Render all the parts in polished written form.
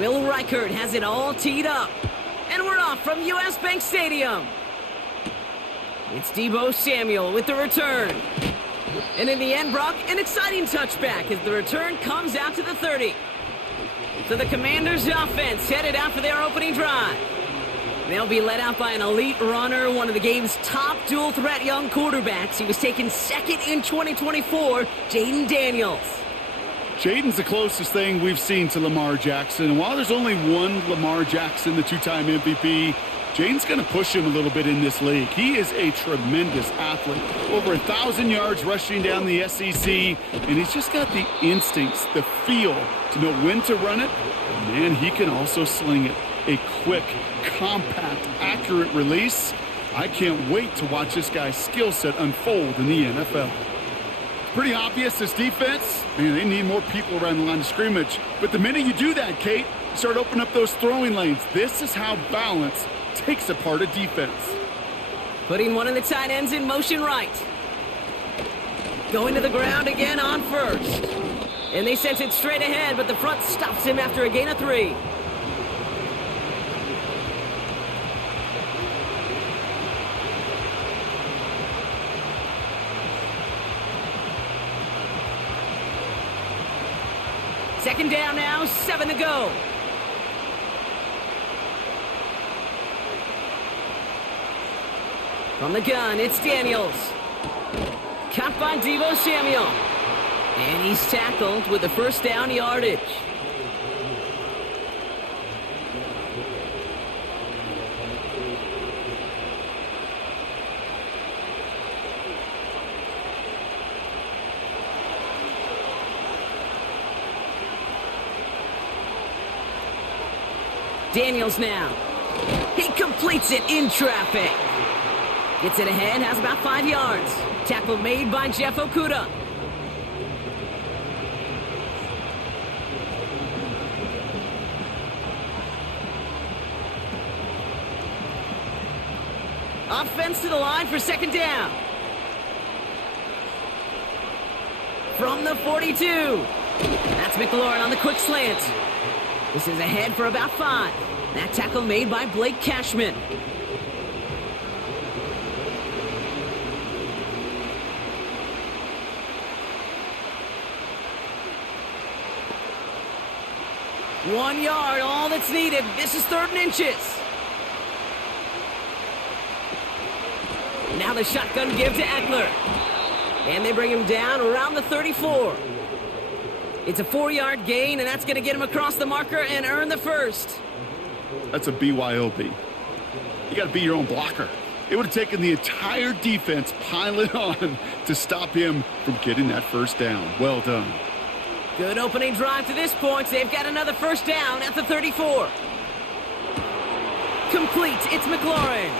Will Reichert has it all teed up. And we're off from US Bank Stadium. It's Deebo Samuel with the return. And in the end, Brock, an exciting touchback as the return comes out to the 30. So the Commanders' offense headed out for their opening drive. They'll be led out by an elite runner, one of the game's top dual-threat young quarterbacks. He was taken second in 2024, Jaden Daniels. Jaden's the closest thing we've seen to Lamar Jackson. And while there's only one Lamar Jackson, the two-time MVP, Jaden's going to push him a little bit in this league. He is a tremendous athlete. Over 1,000 yards rushing down the SEC, and he's just got the instincts, the feel to know when to run it. And man, he can also sling it. A quick, compact, accurate release. I can't wait to watch this guy's skill set unfold in the NFL. It's pretty obvious this defense, man, they need more people around the line of scrimmage. But the minute you do that, Kate, you start opening up those throwing lanes. This is how balance takes apart a defense. Putting one of the tight ends in motion right. Going to the ground again on first. And they sent it straight ahead, but the front stops him after a gain of 3. Second down now, 7 to go. From the gun, it's Daniels. Caught by Deebo Samuel. And he's tackled with the first down yardage. Daniels now. He completes it in traffic. Gets it ahead, has about 5 yards. Tackle made by Jeff Okudah. Offense to the line for second down. From the 42. That's McLaurin on the quick slant. This is ahead for about 5. That tackle made by Blake Cashman. One yard, all that's needed. This is 3rd and inches. Now the shotgun give to Eckler. And they bring him down around the 34. It's a 4-yard gain, and that's going to get him across the marker and earn the first. That's a BYOB. You got to be your own blocker. It would have taken the entire defense piling on to stop him from getting that first down. Well done. Good opening drive to this point. They've got another first down at the 34. Complete. It's McLaurin.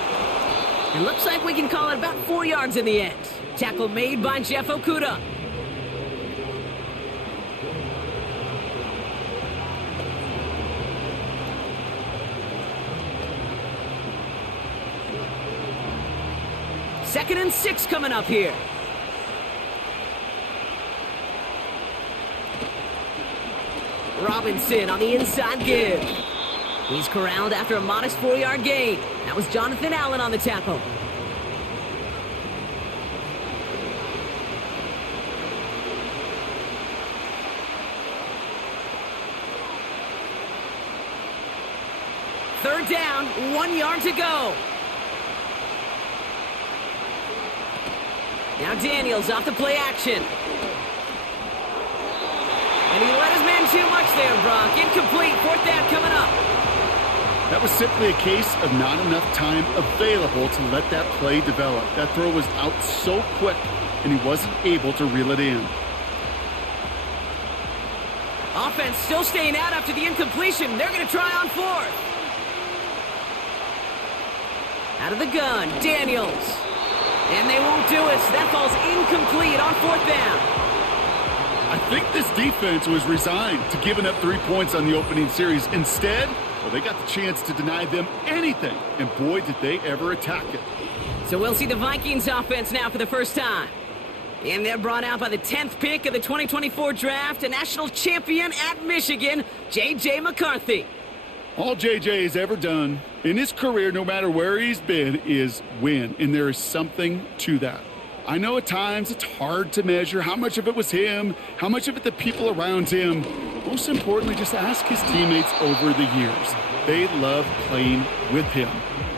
It looks like we can call it about 4 yards in the end. Tackle made by Jeff Okudah. Second and 6 coming up here. Robinson on the inside give. He's corralled after a modest 4-yard gain. That was Jonathan Allen on the tackle. Third down, 1 yard to go. Now Daniels off the play action. And he let his man too much there, Brock. Incomplete, 4th down coming up. That was simply a case of not enough time available to let that play develop. That throw was out so quick, and he wasn't able to reel it in. Offense still staying out after the incompletion. They're going to try on 4th. Out of the gun, Daniels. And they won't do it. So that falls incomplete on 4th down. I think this defense was resigned to giving up 3 points on the opening series. Instead, well, they got the chance to deny them anything. And boy, did they ever attack it. So we'll see the Vikings offense now for the first time. And they're brought out by the 10th pick of the 2024 draft, a national champion at Michigan, J.J. McCarthy. All J.J. has ever done in his career, no matter where he's been, is win. And there is something to that. I know at times it's hard to measure how much of it was him, how much of it the people around him. Most importantly, just ask his teammates over the years. They love playing with him.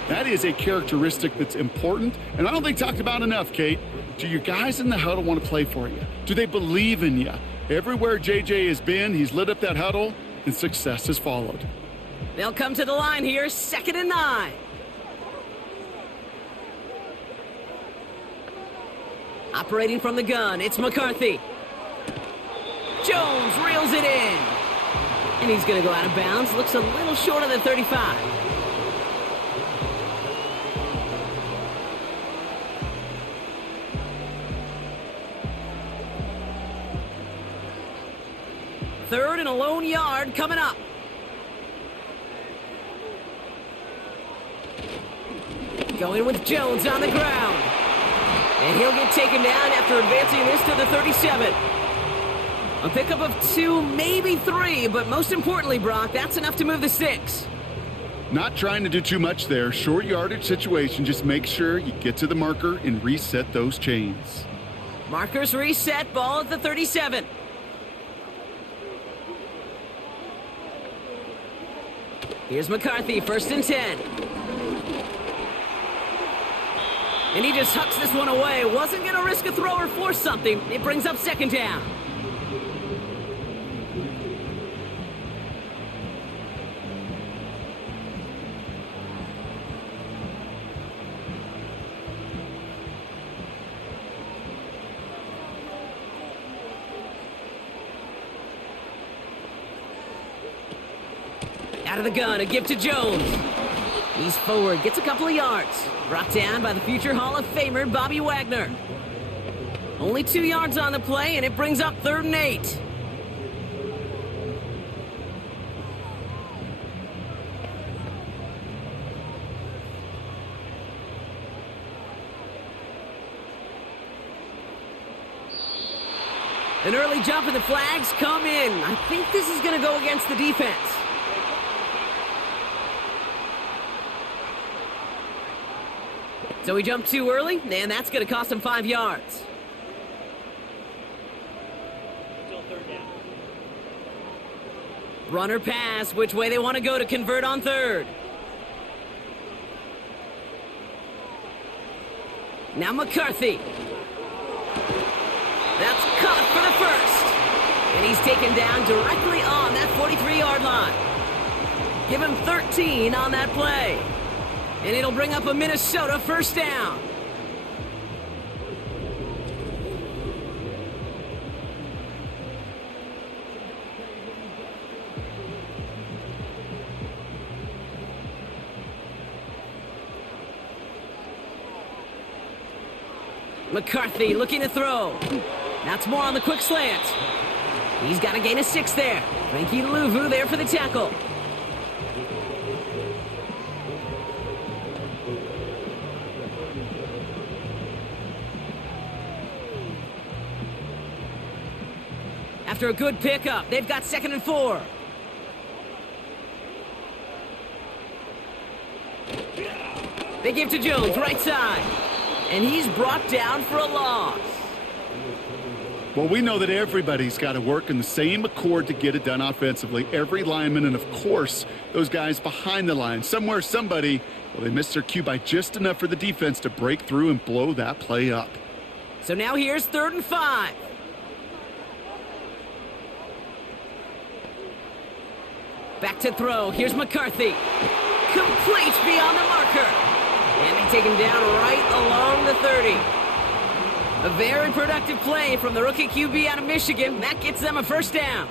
That is a characteristic that's important, and I don't think talked about enough, Kate. Do your guys in the huddle want to play for you? Do they believe in you? Everywhere J.J. has been, he's lit up that huddle, and success has followed. They'll come to the line here, 2nd and 9. Operating from the gun, it's McCarthy. Jones reels it in. And he's going to go out of bounds. Looks a little short of the 35. Third and a lone yard coming up. Going with Jones on the ground. And he'll get taken down after advancing this to the 37. A pickup of 2, maybe 3, but most importantly, Brock, that's enough to move the sticks. Not trying to do too much there. Short yardage situation. Just make sure you get to the marker and reset those chains. Markers reset, ball at the 37. Here's McCarthy, 1st and 10. And he just hucks this one away. Wasn't going to risk a throw or force something. It brings up 2nd down. Out of the gun, a give to Jones. He's forward, gets a couple of yards. Brought down by the future Hall of Famer, Bobby Wagner. Only 2 yards on the play, and it brings up 3rd and 8. An early jump and the flags come in. I think this is going to go against the defense. So he jumped too early, and that's going to cost him 5 yards. Runner pass, which way they want to go to convert on 3rd. Now McCarthy. That's caught for the 1st. And he's taken down directly on that 43-yard line. Give him 13 on that play. And it'll bring up a Minnesota 1st down. McCarthy looking to throw. That's more on the quick slant. He's got a gain of 6 there. Frankie Louvu there for the tackle. After a good pickup, they've got 2nd and 4. They give to Jones, right side. And he's brought down for a loss. Well, we know that everybody's got to work in the same accord to get it done offensively. Every lineman and, of course, those guys behind the line. Somewhere, somebody, well, they missed their cue by just enough for the defense to break through and blow that play up. So now here's 3rd and 5. Back to throw. Here's McCarthy. Complete beyond the marker. And they take him down right along the 30. A very productive play from the rookie QB out of Michigan. That gets them a 1st down.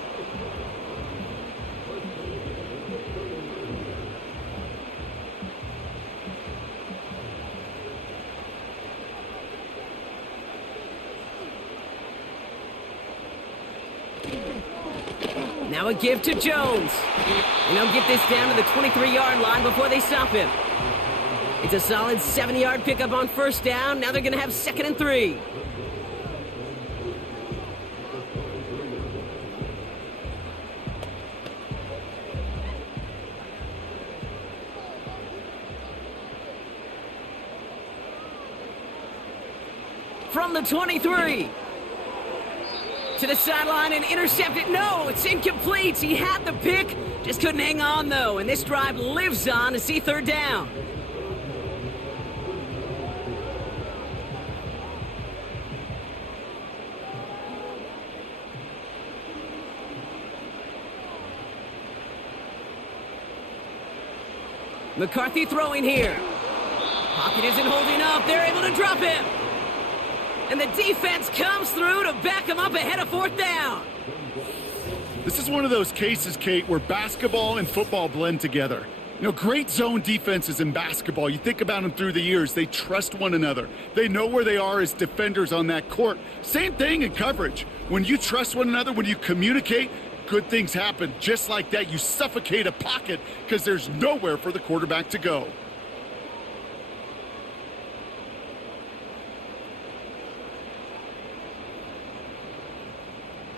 Now a give to Jones. And he'll get this down to the 23-yard line before they stop him. It's a solid 7-yard pickup on 1st down. Now they're going to have 2nd and 3. from the 23. To the sideline and intercepted. No, it's incomplete. He had the pick, just couldn't hang on though. And this drive lives on to see third down. McCarthy throwing here. Pocket isn't holding up. They're able to drop him. And the defense comes through to back him up ahead of fourth down. This is one of those cases, Kate, where basketball and football blend together. You know, great zone defenses in basketball. You think about them through the years. They trust one another. They know where they are as defenders on that court. Same thing in coverage. When you trust one another, when you communicate, good things happen. Just like that, you suffocate a pocket because there's nowhere for the quarterback to go.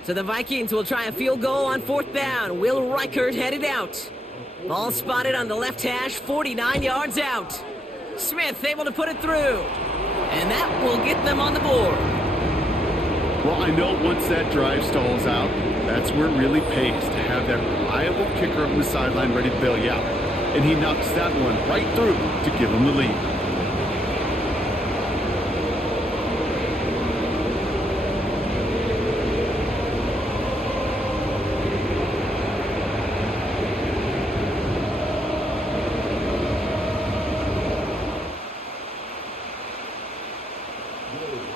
So the Vikings will try a field goal on fourth down. Will Reichert headed out. Ball spotted on the left hash, 49 yards out. Smith able to put it through. And that will get them on the board. Well, I know once that drive stalls out, that's where it really pays to have that reliable kicker up on the sideline ready to bail you out. And he knocks that one right through to give him the lead.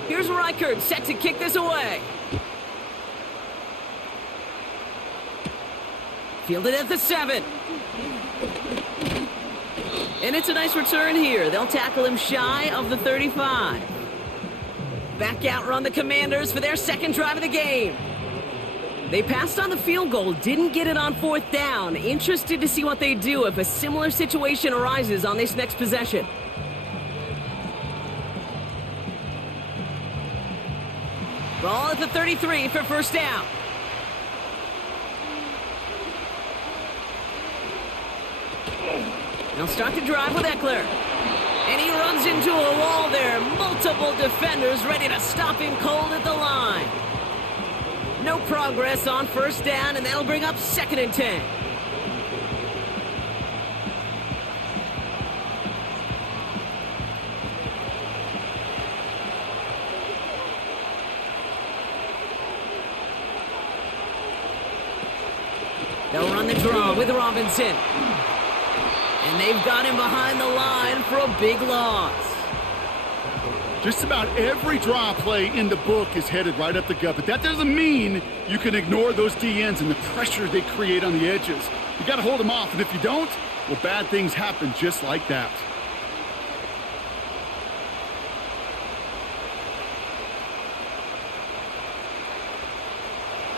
Here's Reichert set to kick this away. Fielded at the 7. And it's a nice return here. They'll tackle him shy of the 35. Back out run the Commanders for their second drive of the game. They passed on the field goal, didn't get it on fourth down. Interested to see what they do if a similar situation arises on this next possession. Ball at the 33 for first down. They'll start the drive with Eckler. And he runs into a wall there. Multiple defenders ready to stop him cold at the line. No progress on first down, and that'll bring up 2nd and 10. They'll run the draw with Robinson. And they've got him behind the line for a big loss. Just about every draw play in the book is headed right up the gut, but that doesn't mean you can ignore those DNs and the pressure they create on the edges. You got to hold them off, and if you don't, well, bad things happen just like that.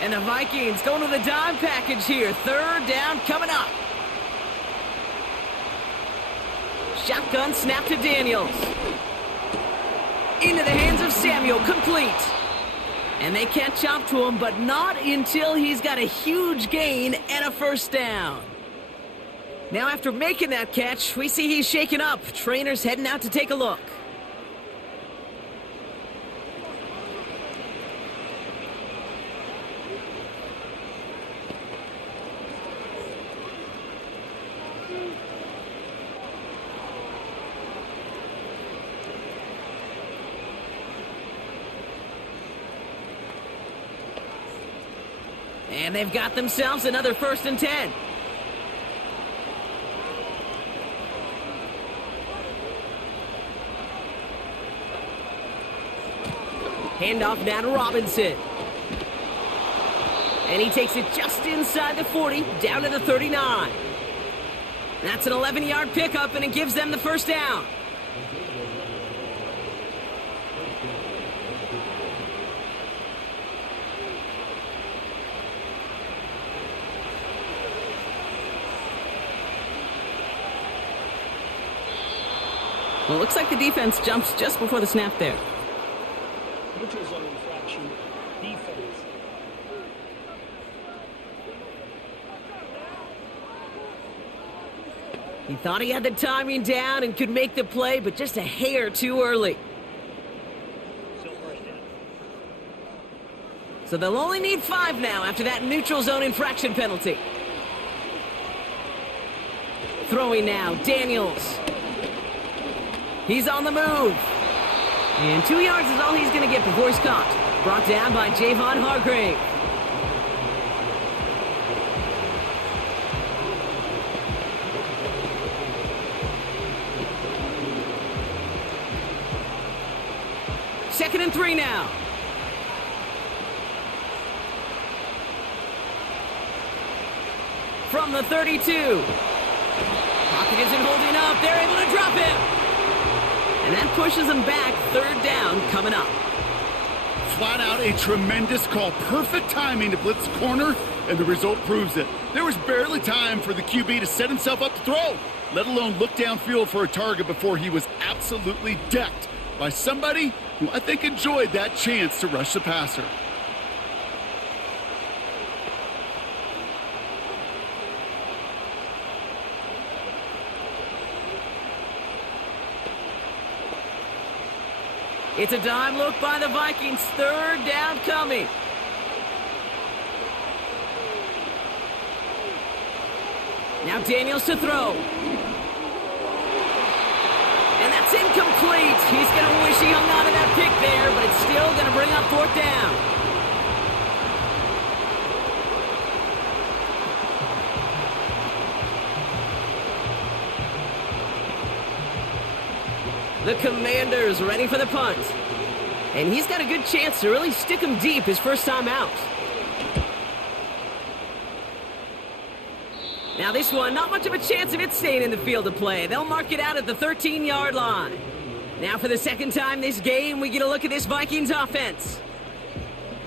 And the Vikings going to the dime package here. Third down coming up. Shotgun snap to Daniels. Into the hands of Samuel, complete. And they catch up to him, but not until he's got a huge gain and a first down. Now after making that catch, we see he's shaken up. Trainer's heading out to take a look. And they've got themselves another 1st and 10. Handoff now to Robinson. And he takes it just inside the 40, down to the 39. That's an 11-yard pickup, and it gives them the first down. Well, it looks like the defense jumps just before the snap there. Neutral zone infraction, defense. He thought he had the timing down and could make the play, but just a hair too early. So first So they'll only need 5 now after that neutral zone infraction penalty. Throwing now, Daniels. He's on the move. And 2 yards is all he's going to get before he's caught. Brought down by Javon Hargrave. Second and 3 now. From the 32. Pocket isn't holding up. They're able to drop him. And that pushes them back. Third down coming up. Flat out a tremendous call. Perfect timing to blitz the corner, and the result proves it. There was barely time for the QB to set himself up to throw, let alone look downfield for a target before he was absolutely decked by somebody who I think enjoyed that chance to rush the passer. It's a dime look by the Vikings. Third down coming. Now Daniels to throw. And that's incomplete. He's going to wish he hung on to that pick there, but it's still going to bring up fourth down. The Commanders ready for the punt. And he's got a good chance to really stick him deep his first time out. Now this one, not much of a chance of it staying in the field of play. They'll mark it out at the 13-yard line. Now for the second time this game, we get a look at this Vikings offense.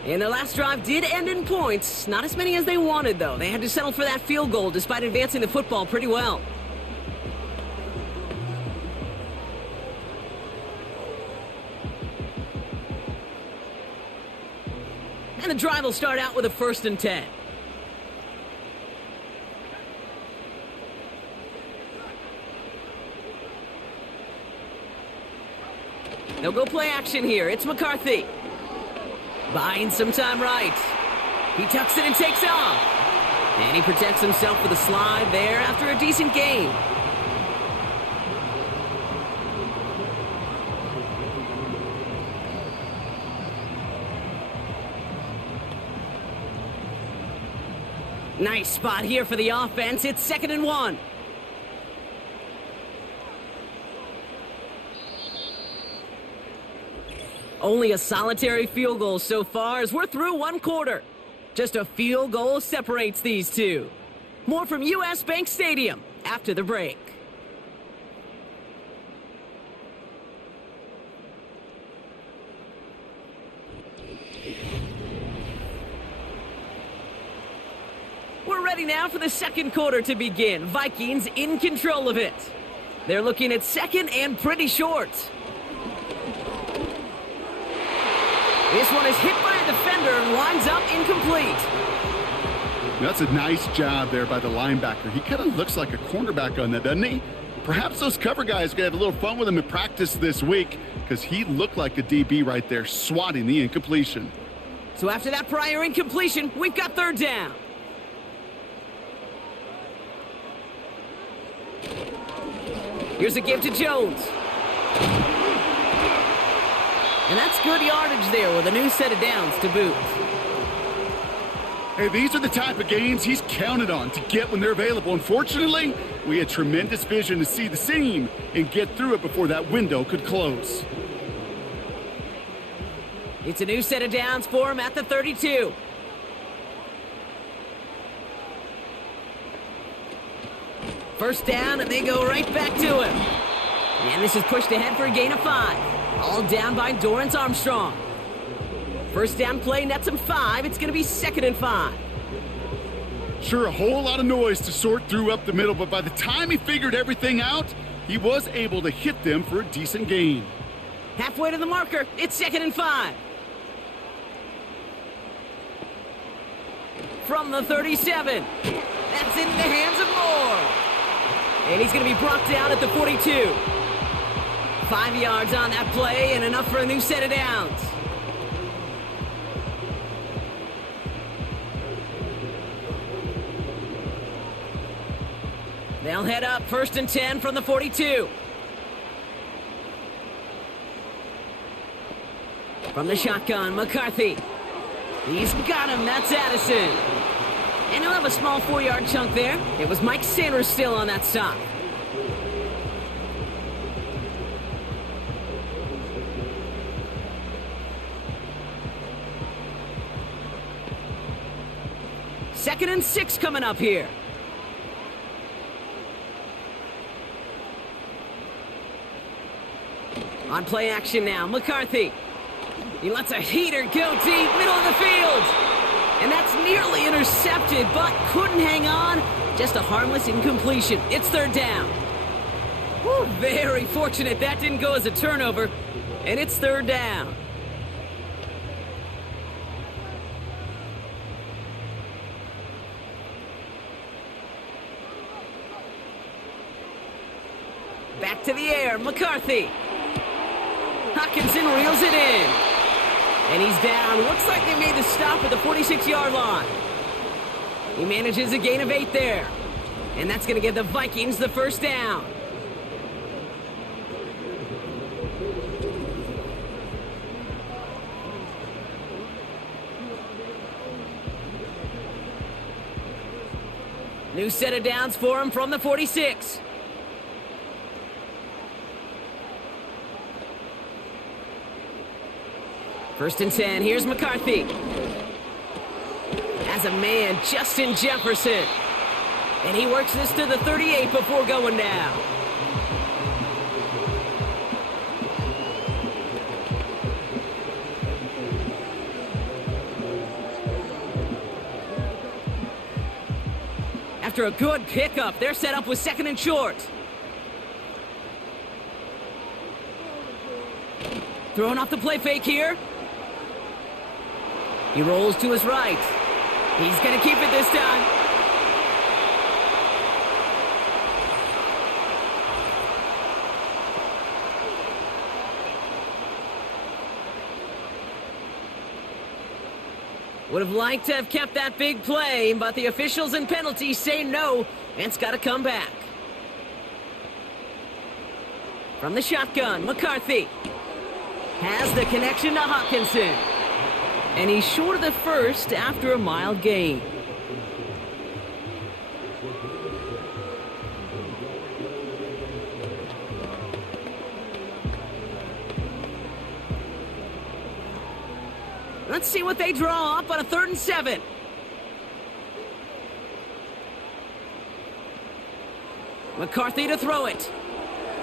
And their last drive did end in points. Not as many as they wanted, though. They had to settle for that field goal despite advancing the football pretty well. And the drive will start out with a 1st and 10. They'll go play action here. It's McCarthy. Buying some time right. He tucks it and takes off. And he protects himself with a slide there after a decent gain. Nice spot here for the offense. It's 2nd and 1. Only a solitary field goal so far as we're through 1 quarter. Just a field goal separates these two. More from US Bank Stadium after the break. We're ready now for the second quarter to begin. Vikings in control of it. They're looking at 2nd and pretty short. This one is hit by a defender and winds up incomplete. That's a nice job there by the linebacker. He kind of looks like a cornerback on that, doesn't he? Perhaps those cover guys are going to have a little fun with him in practice this week because he looked like a DB right there, swatting the incompletion. So after that prior incompletion, we've got 3rd down. Here's a give to Jones. And that's good yardage there with a new set of downs to boot. Hey, these are the type of gains he's counted on to get when they're available. Unfortunately, we had tremendous vision to see the seam and get through it before that window could close. It's a new set of downs for him at the 32. First down, and they go right back to him. And this is pushed ahead for a gain of 5. All down by Dorrance Armstrong. First down play nets him 5. It's going to be 2nd and 5. Sure, a whole lot of noise to sort through up the middle, but by the time he figured everything out, he was able to hit them for a decent gain. Halfway to the marker, it's 2nd and 5. From the 37. That's in the hands of Moore. And he's going to be brought down at the 42. 5 yards on that play and enough for a new set of downs. They'll head up 1st and 10 from the 42. From the shotgun, McCarthy. He's got him. That's Addison. And he'll have a small 4-yard chunk there. It was Mike Sanders still on that stop. Second and 6 coming up here. On play action now, McCarthy. He lets a heater go deep, middle of the field. And that's nearly intercepted, but couldn't hang on. Just a harmless incompletion. It's 3rd down. Whew, very fortunate that didn't go as a turnover. And it's 3rd down. Back to the air, McCarthy. Hawkinson reels it in. And he's down. Looks like they made the stop at the 46-yard line. He manages a gain of 8 there. And that's going to give the Vikings the 1st down. New set of downs for him from the 46. First and 10, here's McCarthy. As a man, Justin Jefferson. And he works this to the 38 before going down. After a good pickup, they're set up with 2nd and short. Throwing off the play fake here. He rolls to his right. He's going to keep it this time. Would have liked to have kept that big play, but the officials and penalties say no, and it's got to come back. From the shotgun, McCarthy has the connection to Hawkinson. And he's short of the 1st after a mild gain. Let's see what they draw up on a 3rd and 7. McCarthy to throw it.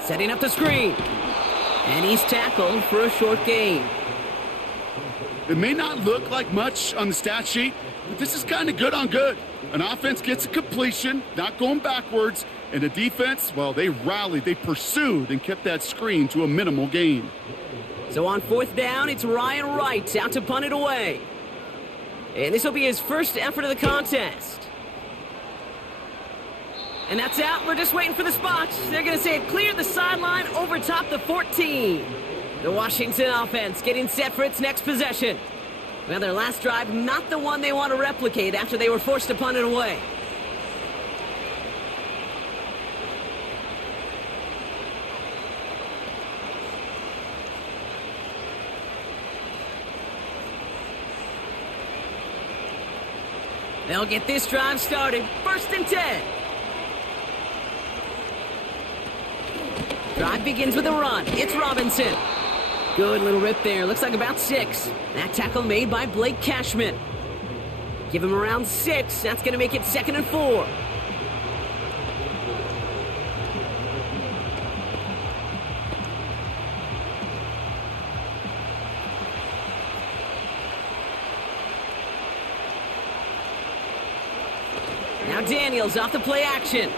Setting up the screen. And he's tackled for a short gain. It may not look like much on the stat sheet, but this is kind of good on good. An offense gets a completion, not going backwards, and the defense, well, they rallied, they pursued, and kept that screen to a minimal gain. So on 4th down, it's Ryan Wright out to punt it away. And this will be his first effort of the contest. And that's out. We're just waiting for the spots. They're going to say it cleared the sideline over top the 14. The Washington offense getting set for its next possession. Well, their last drive, not the one they want to replicate after they were forced to punt it away. They'll get this drive started. 1st and 10. Drive begins with a run. It's Robinson. Good little rip there. Looks like about 6. That tackle made by Blake Cashman. Give him around 6. That's going to make it 2nd and 4. Now Daniels off the play action.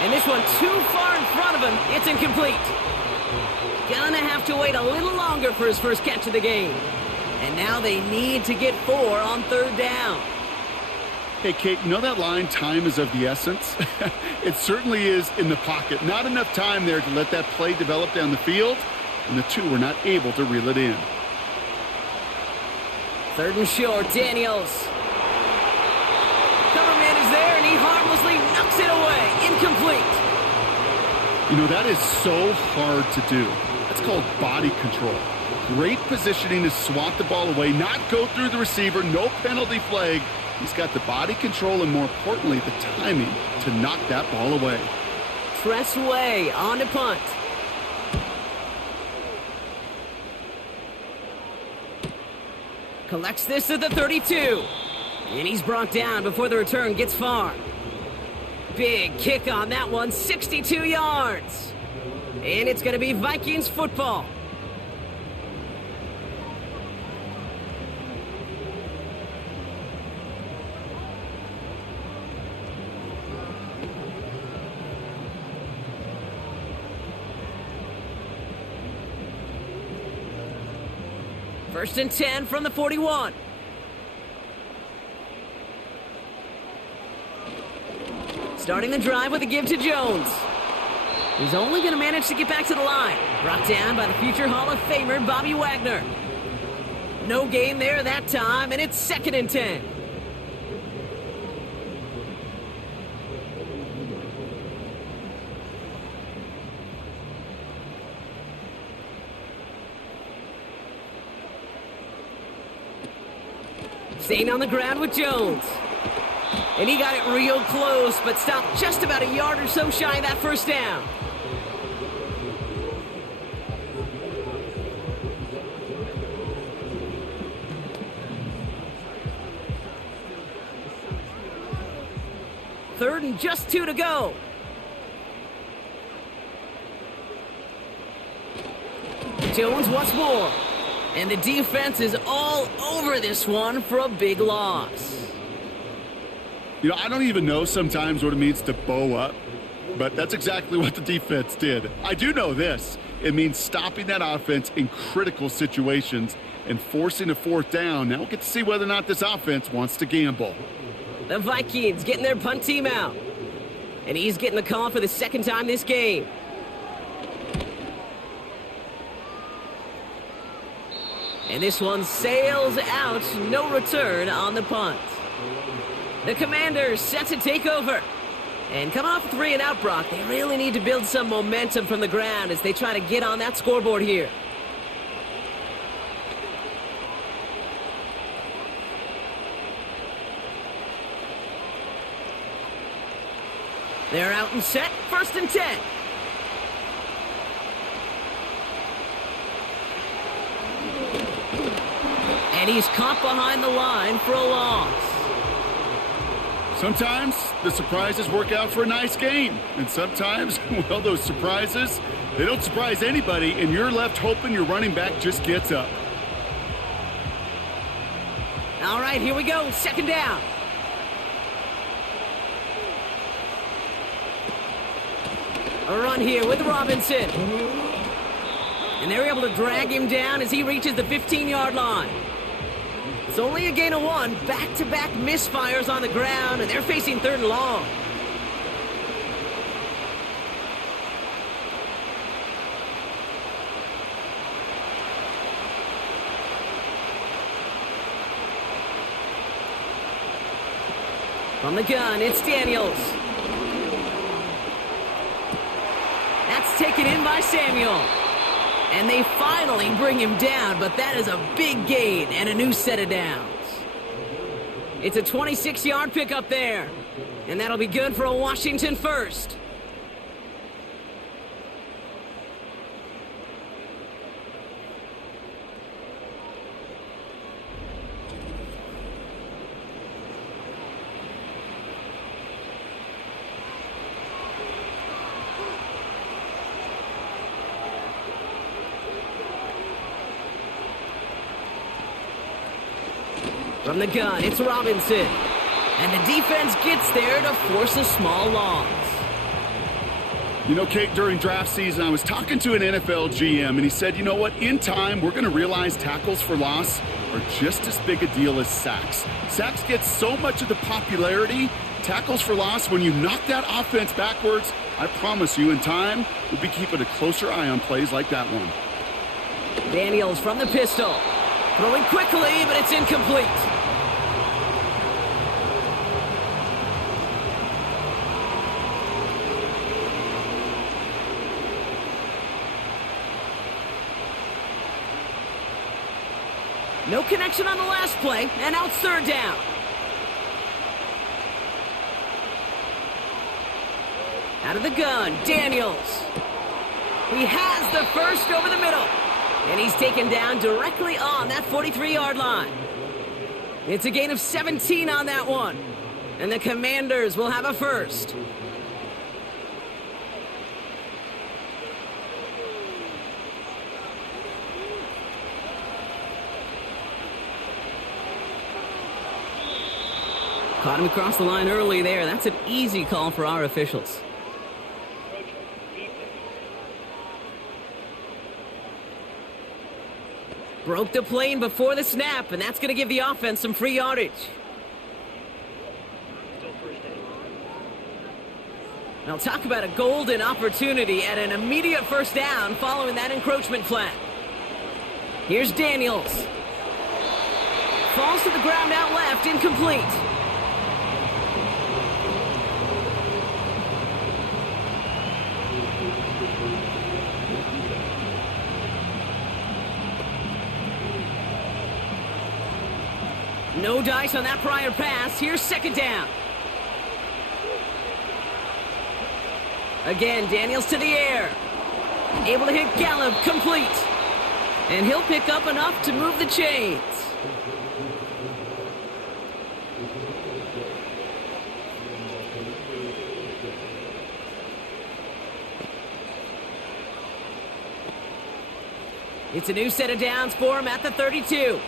And this one too far in front of him. It's incomplete. Gonna have to wait a little longer for his first catch of the game. And now they need to get 4 on 3rd down. Hey, Kate, you know that line, time is of the essence? It certainly is in the pocket. Not enough time there to let that play develop down the field, and the two were not able to reel it in. 3rd and short, Daniels. Cover man is there, and he harmlessly knocks it away. Incomplete. You know, that is so hard to do. That's called body control. Great positioning to swat the ball away, not go through the receiver, no penalty flag. He's got the body control and, more importantly, the timing to knock that ball away. Press way on to punt. Collects this at the 32. And he's brought down before the return gets far. Big kick on that one, 62 yards. And it's going to be Vikings football. First and 10 from the 41. Starting the drive with a give to Jones. He's only going to manage to get back to the line. Brought down by the future Hall of Famer, Bobby Wagner. No gain there that time, and it's second and 10. Staying on the ground with Jones. And he got it real close, but stopped just about a yard or so shy of that first down. Third and just 2 to go. Jones once more. And the defense is all over this one for a big loss. You know, I don't even know sometimes what it means to bow up, but that's exactly what the defense did. I do know this. It means stopping that offense in critical situations and forcing a fourth down. Now we'll get to see whether or not this offense wants to gamble. The Vikings getting their punt team out. And he's getting the call for the second time this game. And this one sails out, no return on the punt. The Commanders set to take over. And coming off a 3-and-out, Brock, they really need to build some momentum from the ground as they try to get on that scoreboard here. They're out and set, first and 10. And he's caught behind the line for a loss. Sometimes the surprises work out for a nice game. And sometimes, well, those surprises, they don't surprise anybody, and you're left hoping your running back just gets up. All right, here we go, second down. A run here with Robinson. And they're able to drag him down as he reaches the 15-yard line. It's only a gain of 1. Back-to-back misfires on the ground, and they're facing third and long. From the gun, it's Daniels. That's taken in by Samuel. And they finally bring him down, but that is a big gain and a new set of downs. It's a 26-yard pickup there, and that'll be good for a Washington first. From the gun, it's Robinson. And the defense gets there to force a small loss. You know, Kate, during draft season, I was talking to an NFL GM, and he said, you know what, in time, we're going to realize tackles for loss are just as big a deal as sacks. Sacks get so much of the popularity. Tackles for loss, when you knock that offense backwards, I promise you, in time, we'll be keeping a closer eye on plays like that one. Daniels from the pistol. Throwing quickly, but it's incomplete. No connection on the last play, and now it's third down. Out of the gun, Daniels. He has the first over the middle. And he's taken down directly on that 43-yard line. It's a gain of 17 on that one. And the Commanders will have a first. Caught him across the line early there. That's an easy call for our officials. Broke the plane before the snap, and that's going to give the offense some free yardage. Now talk about a golden opportunity at an immediate first down following that encroachment flag. Here's Daniels. Falls to the ground out left, incomplete. No dice on that prior pass. Here's second down. Again, Daniels to the air. Able to hit Gallup, complete. And he'll pick up enough to move the chains. It's a new set of downs for him at the 32.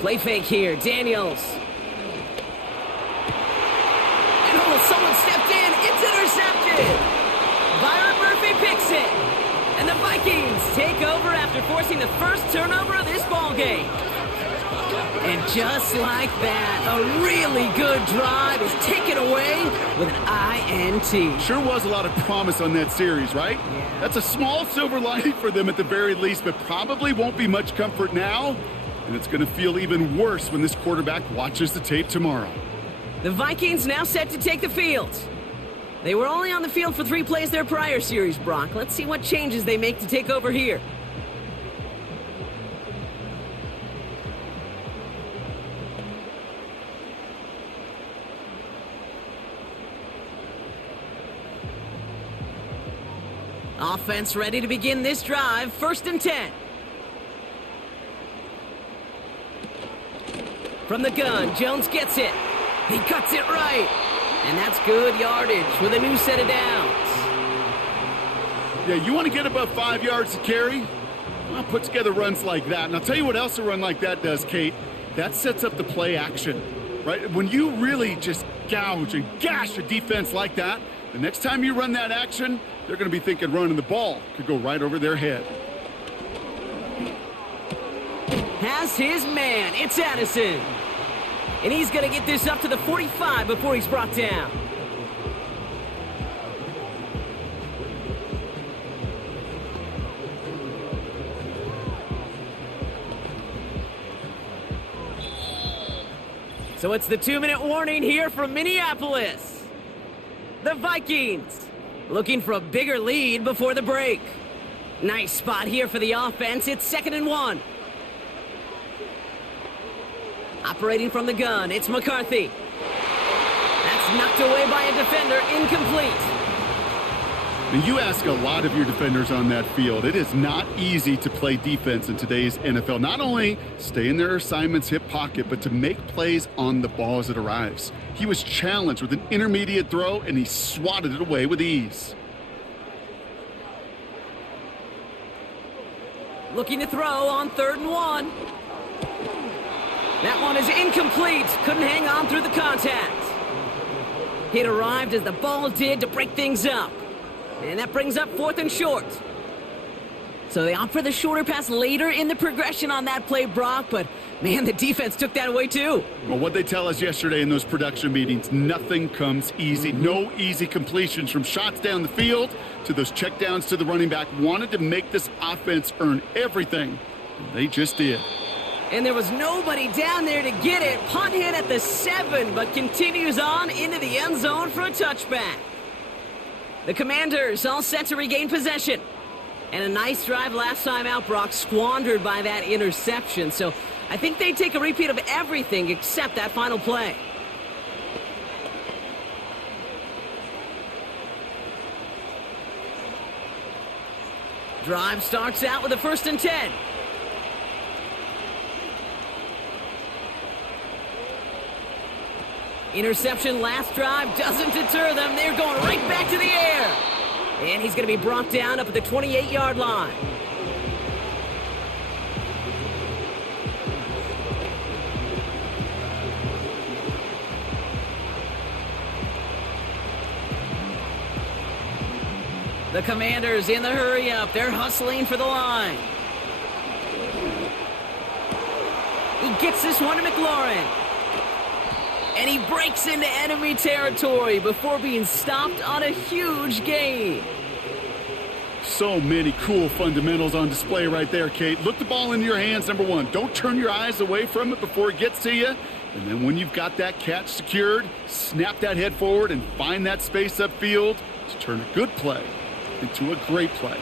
Play fake here, Daniels. And oh, someone stepped in. It's intercepted. Byron Murphy picks it. And the Vikings take over after forcing the first turnover of this ball game. And just like that, a really good drive is taken away with an INT. Sure was a lot of promise on that series, right? Yeah. That's a small silver lining for them at the very least, but probably won't be much comfort now. And it's going to feel even worse when this quarterback watches the tape tomorrow. The Vikings now set to take the field. They were only on the field for 3 plays their prior series, Brock. Let's see what changes they make to take over here. Offense ready to begin this drive. 1st and 10. From the gun, Jones gets it. He cuts it right. And that's good yardage with a new set of downs. Yeah, you want to get above 5 yards to carry? Well, put together runs like that. And I'll tell you what else a run like that does, Kate. That sets up the play action, right? When you really just gouge and gash a defense like that, the next time you run that action, they're going to be thinking running the ball could go right over their head. Has his man. It's Addison. And he's going to get this up to the 45 before he's brought down. So it's the 2-minute warning here from Minneapolis. The Vikings looking for a bigger lead before the break. Nice spot here for the offense. It's 2nd and 1. Operating from the gun, it's McCarthy. That's knocked away by a defender, incomplete. And you ask a lot of your defenders on that field. It is not easy to play defense in today's NFL. Not only stay in their assignment's hip pocket, but to make plays on the ball as it arrives. He was challenged with an intermediate throw, and he swatted it away with ease. Looking to throw on 3rd and 1. That one is incomplete. Couldn't hang on through the contact. It arrived as the ball did to break things up. And that brings up 4th and short. So they opt for the shorter pass later in the progression on that play, Brock. But, man, the defense took that away, too. Well, what they tell us yesterday in those production meetings, nothing comes easy. No easy completions from shots down the field to those checkdowns to the running back. Wanted to make this offense earn everything. And they just did. And there was nobody down there to get it. Punt hit at the 7, but continues on into the end zone for a touchback. The Commanders all set to regain possession. And a nice drive last time out, Brock, squandered by that interception. So I think they take a repeat of everything except that final play. Drive starts out with a 1st and 10. Interception last drive doesn't deter them. They're going right back to the air. And he's going to be brought down up at the 28-yard line. The Commanders in the hurry-up. They're hustling for the line. He gets this one to McLaurin. And he breaks into enemy territory before being stopped on a huge gain. So many cool fundamentals on display right there, Kate. Look the ball into your hands, number one. Don't turn your eyes away from it before it gets to you. And then when you've got that catch secured, snap that head forward and find that space upfield to turn a good play into a great play.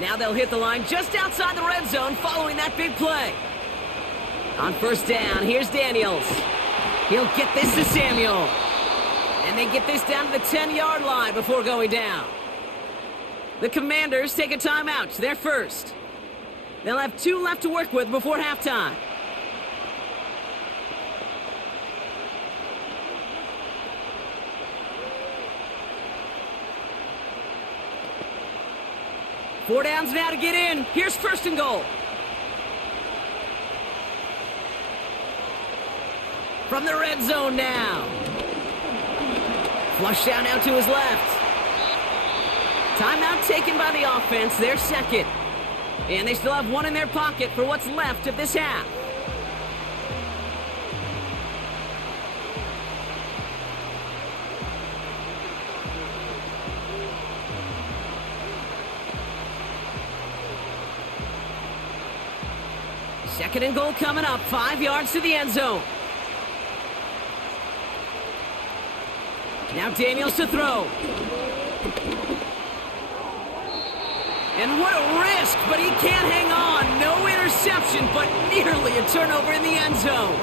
Now they'll hit the line just outside the red zone following that big play. On 1st down, here's Daniels. He'll get this to Samuel. And they get this down to the 10-yard line before going down. The Commanders take a timeout. They're first. They'll have 2 left to work with before halftime. Four downs now to get in. Here's 1st and goal. From the red zone now. Flush down now to his left. Timeout taken by the offense, their second. And they still have one in their pocket for what's left of this half. Second and goal coming up, 5 yards to the end zone. Now Daniels to throw. And what a risk, but he can't hang on. No interception, but nearly a turnover in the end zone.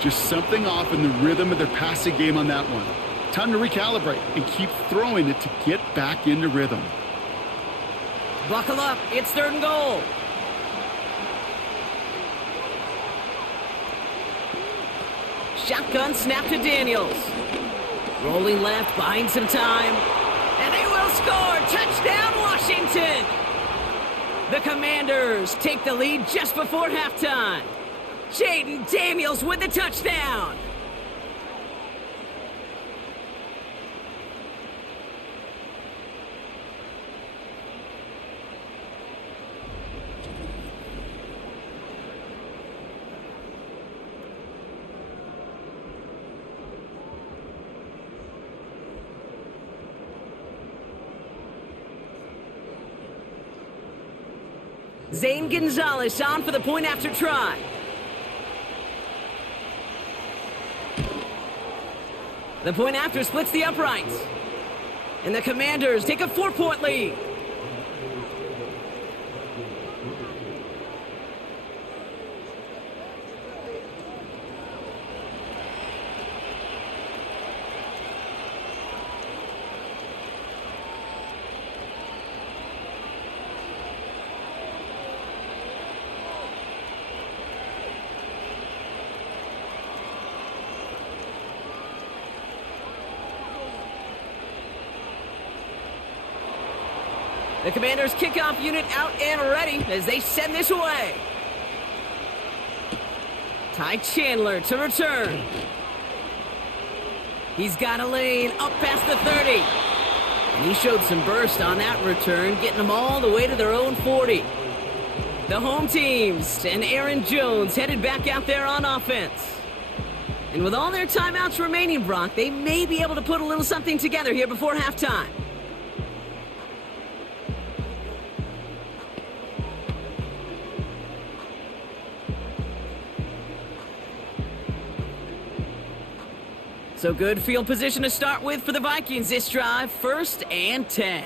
Just something off in the rhythm of their passing game on that one. Time to recalibrate and keep throwing it to get back into rhythm. Buckle up, it's 3rd and goal. Shotgun snap to Daniels. Rolling left, buying some time. And they will score! Touchdown, Washington! The Commanders take the lead just before halftime. Jaden Daniels with the touchdown! Zane Gonzalez on for the point after try. The point after splits the uprights. And the Commanders take a 4-point lead. The Commanders' kickoff unit out and ready as they send this away. Ty Chandler to return. He's got a lane up past the 30. And he showed some burst on that return, getting them all the way to their own 40. The home teams and Aaron Jones headed back out there on offense. And with all their timeouts remaining, Brock, they may be able to put a little something together here before halftime. So good field position to start with for the Vikings this drive. 1st and 10.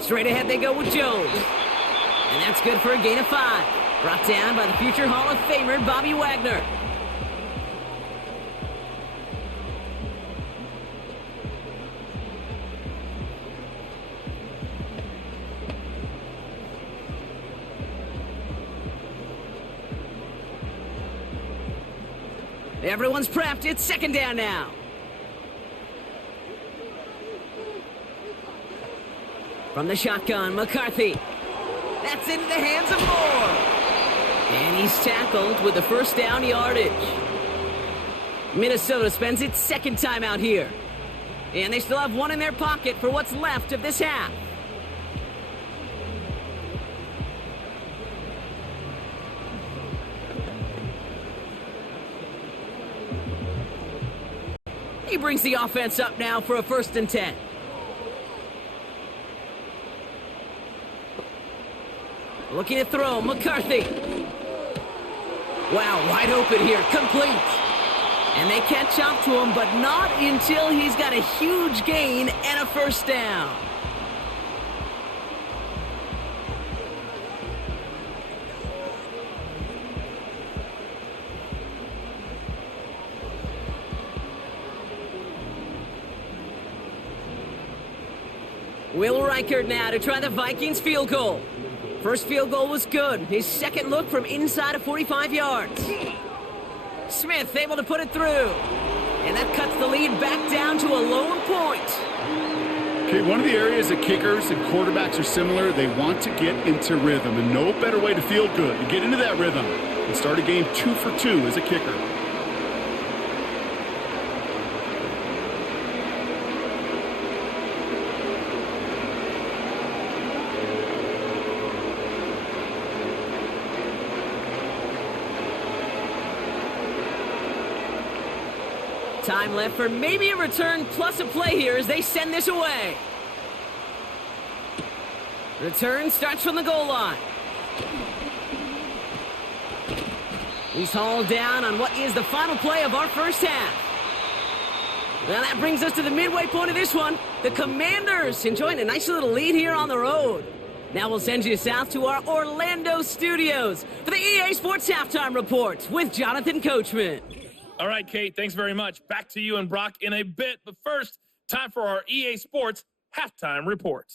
Straight ahead they go with Jones. And that's good for a gain of 5. Brought down by the future Hall of Famer, Bobby Wagner. Everyone's prepped. It's 2nd down now. From the shotgun, McCarthy. That's into the hands of Moore. And he's tackled with the 1st down yardage. Minnesota spends its 2nd time out here. And they still have 1 in their pocket for what's left of this half. He brings the offense up now for a 1st and 10. Looking to throw, McCarthy. Wow, wide open here, complete. And they catch up to him, but not until he's got a huge gain and a 1st down. Will Reichert now to try the Vikings field goal. First field goal was good. His 2nd look from inside of 45 yards. Smith able to put it through. And that cuts the lead back down to a lone point. Okay, one of the areas that kickers and quarterbacks are similar, they want to get into rhythm. And no better way to feel good, to get into that rhythm and start a game 2 for 2 as a kicker. Time left for maybe a return plus a play here as they send this away. Return starts from the goal line. He's hauled down on what is the final play of our 1st half. Well, that brings us to the midway point of this one. The Commanders enjoying a nice little lead here on the road. Now we'll send you south to our Orlando studios for the EA Sports Halftime Report with Jonathan Coachman. All right, Kate, thanks very much. Back to you and Brock in a bit. But first, time for our EA Sports Halftime Report.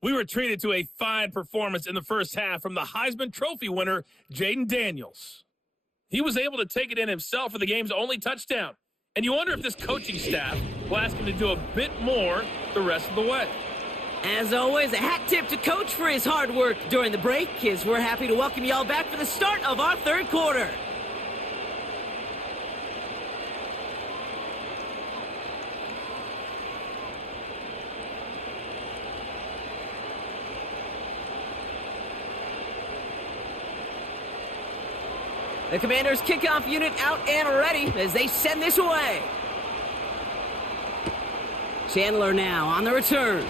We were treated to a fine performance in the 1st half from the Heisman Trophy winner, Jaden Daniels. He was able to take it in himself for the game's only touchdown. And you wonder if this coaching staff will ask him to do a bit more the rest of the way. As always, a hat tip to Coach for his hard work during the break, as we're happy to welcome y'all back for the start of our 3rd quarter. The Commanders' kickoff unit out and ready as they send this away. Chandler now on the return.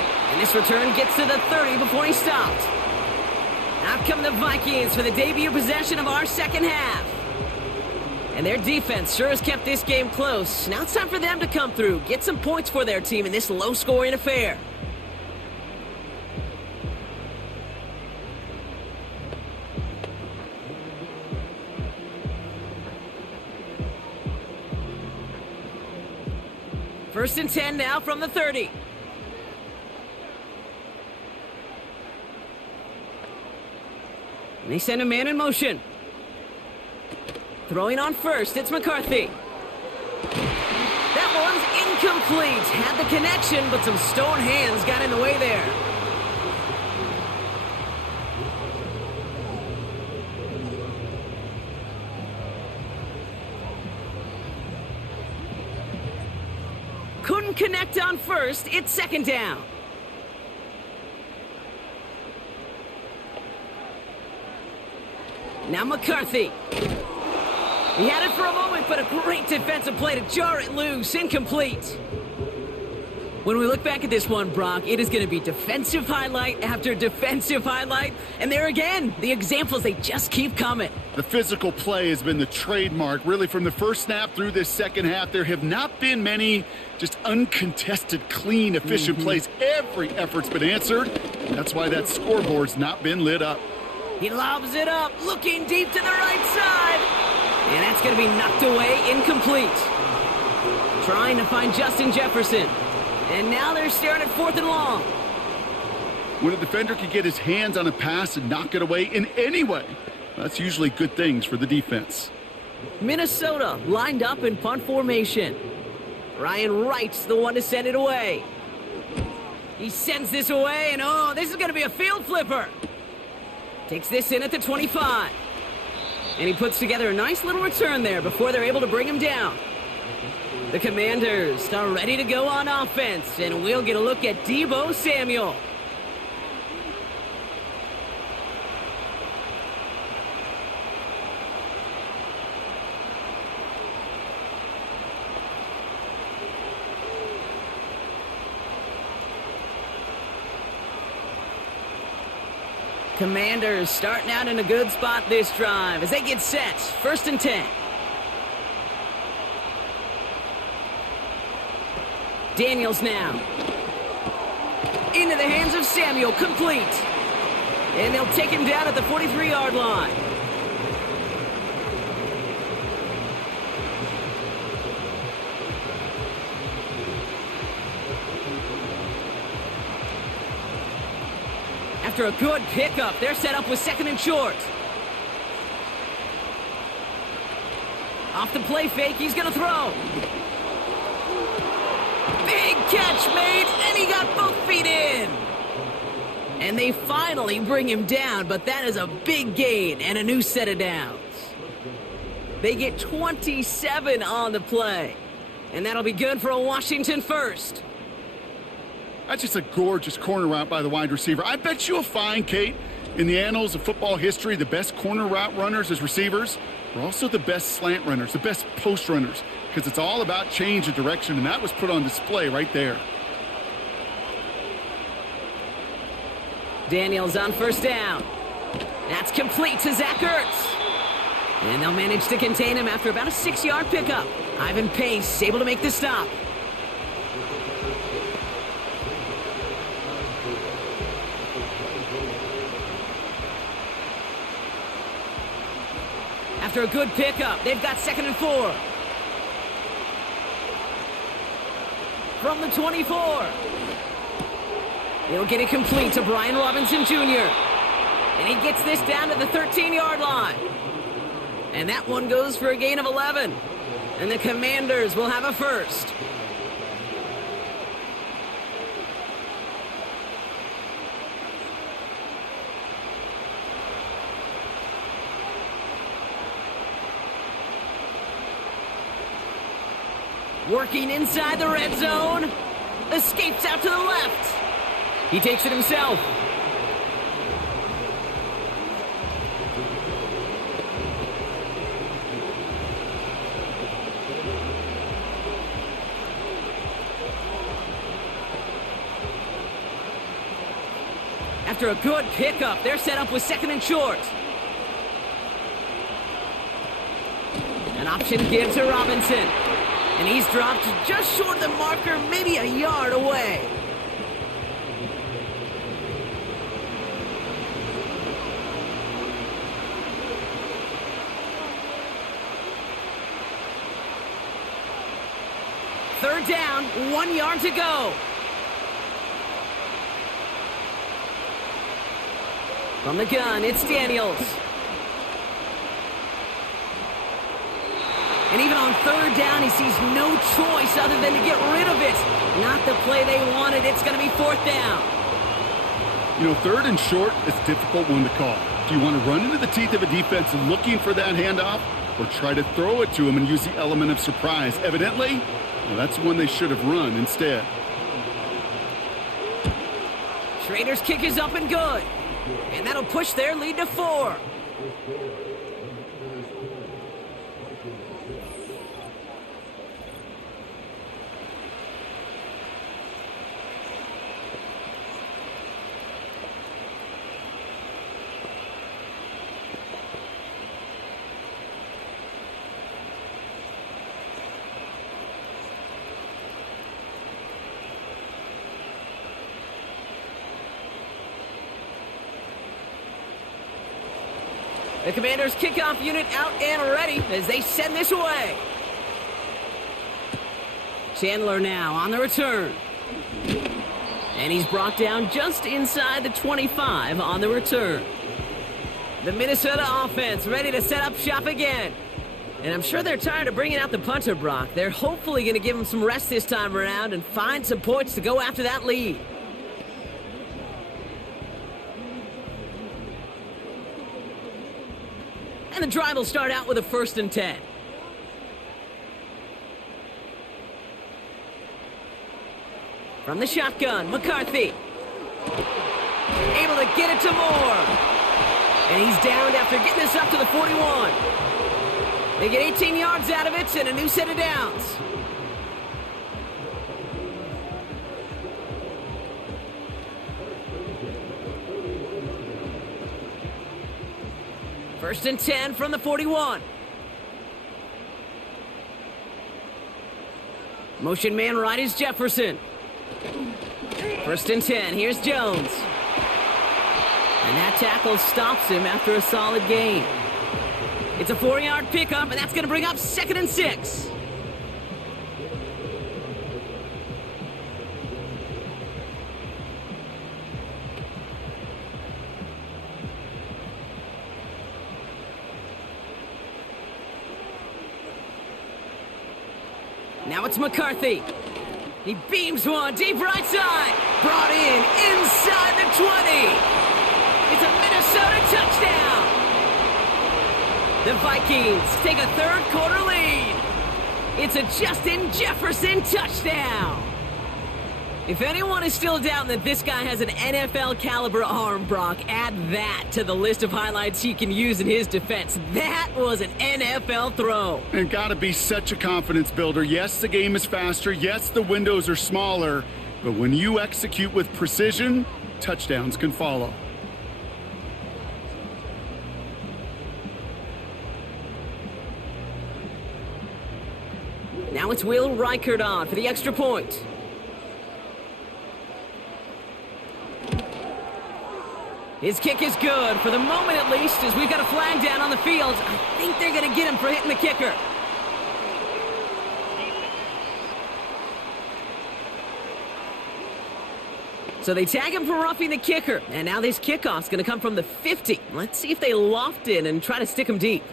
And this return gets to the 30 before he stopped. Out come the Vikings for the debut possession of our 2nd half. And their defense sure has kept this game close. Now it's time for them to come through, get some points for their team in this low-scoring affair. First and 10 now from the 30. And they send a man in motion. Throwing on first, it's McCarthy. That one's incomplete. Had the connection, but some stone hands got in the way there. Couldn't connect on first. It's 2nd down. Now McCarthy. He had it for a moment, but a great defensive play to jar it loose. Incomplete. When we look back at this one, Brock, it is going to be defensive highlight after defensive highlight. And there again, the examples, they just keep coming. The physical play has been the trademark, really, from the first snap through this second half. There have not been many just uncontested, clean, efficient plays. Every effort's been answered. That's why that scoreboard's not been lit up. He lobs it up, looking deep to the right side. And that's going to be knocked away, incomplete. Trying to find Justin Jefferson. And now they're staring at 4th and long. When a defender can get his hands on a pass and knock it away in any way, that's usually good things for the defense. Minnesota lined up in punt formation. Ryan Wright's the one to send it away. He sends this away, and oh, this is going to be a field flipper. Takes this in at the 25. And he puts together a nice little return there before they're able to bring him down. The Commanders are ready to go on offense, and we'll get a look at Deebo Samuel. Commanders starting out in a good spot this drive as they get set. 1st and 10. Daniels now. Into the hands of Samuel, complete. And they'll take him down at the 43-yard line. After a good pickup, they're set up with 2nd and short. Off the play fake, he's going to throw. Big catch made, and he got both feet in. And they finally bring him down, but that is a big gain and a new set of downs. They get 27 on the play, and that'll be good for a Washington first. That's just a gorgeous corner route by the wide receiver. I bet you'll find, Kate, in the annals of football history, the best corner route runners as receivers are also the best slant runners, the best post runners, because it's all about change of direction, and that was put on display right there. Daniels on 1st down. That's complete to Zach Ertz. And they'll manage to contain him after about a 6-yard pickup. Ivan Pace able to make the stop. After a good pickup, they've got 2nd and 4. From the 24. He'll get it complete to Brian Robinson Jr. And he gets this down to the 13-yard line. And that one goes for a gain of 11. And the Commanders will have a first. Working inside the red zone. Escapes out to the left. He takes it himself. After a good pickup, they're set up with 2nd and short. An option give to Robinson. And he's dropped just short of the marker, maybe a yard away. Third down, 1 yard to go. From the gun, it's Daniels. And even on 3rd down, he sees no choice other than to get rid of it. Not the play they wanted. It's going to be 4th down. You know, 3rd and short is a difficult one to call. Do you want to run into the teeth of a defense looking for that handoff, or try to throw it to him and use the element of surprise? Evidently, well, that's one they should have run instead. Schrader's kick is up and good. And that'll push their lead to 4. The Commanders' kickoff unit out and ready as they send this away. Chandler now on the return. And he's brought down just inside the 25 on the return. The Minnesota offense ready to set up shop again. And I'm sure they're tired of bringing out the punter, Brock. They're hopefully going to give him some rest this time around and find some points to go after that lead. And the drive will start out with a 1st and 10. From the shotgun, McCarthy. Able to get it to Moore. And he's downed after getting this up to the 41. They get 18 yards out of it and a new set of downs. First and 10 from the 41. Motion man right is Jefferson. First and 10, here's Jones. And that tackle stops him after a solid gain. It's a 4-yard pickup, and that's going to bring up 2nd and 6. Now it's McCarthy. He beams one deep right side. Brought in inside the 20. It's a Minnesota touchdown. The Vikings take a 3rd quarter lead. It's a Justin Jefferson touchdown. If anyone is still doubting that this guy has an NFL caliber arm, Brock, add that to the list of highlights he can use in his defense. That was an NFL throw. And gotta be such a confidence builder. Yes, the game is faster. Yes, the windows are smaller. But when you execute with precision, touchdowns can follow. Now it's Will Reichert on for the extra point. His kick is good, for the moment at least, as we've got a flag down on the field. I think they're going to get him for hitting the kicker. So they tag him for roughing the kicker, and now this kickoff's going to come from the 50. Let's see if they loft it and try to stick him deep.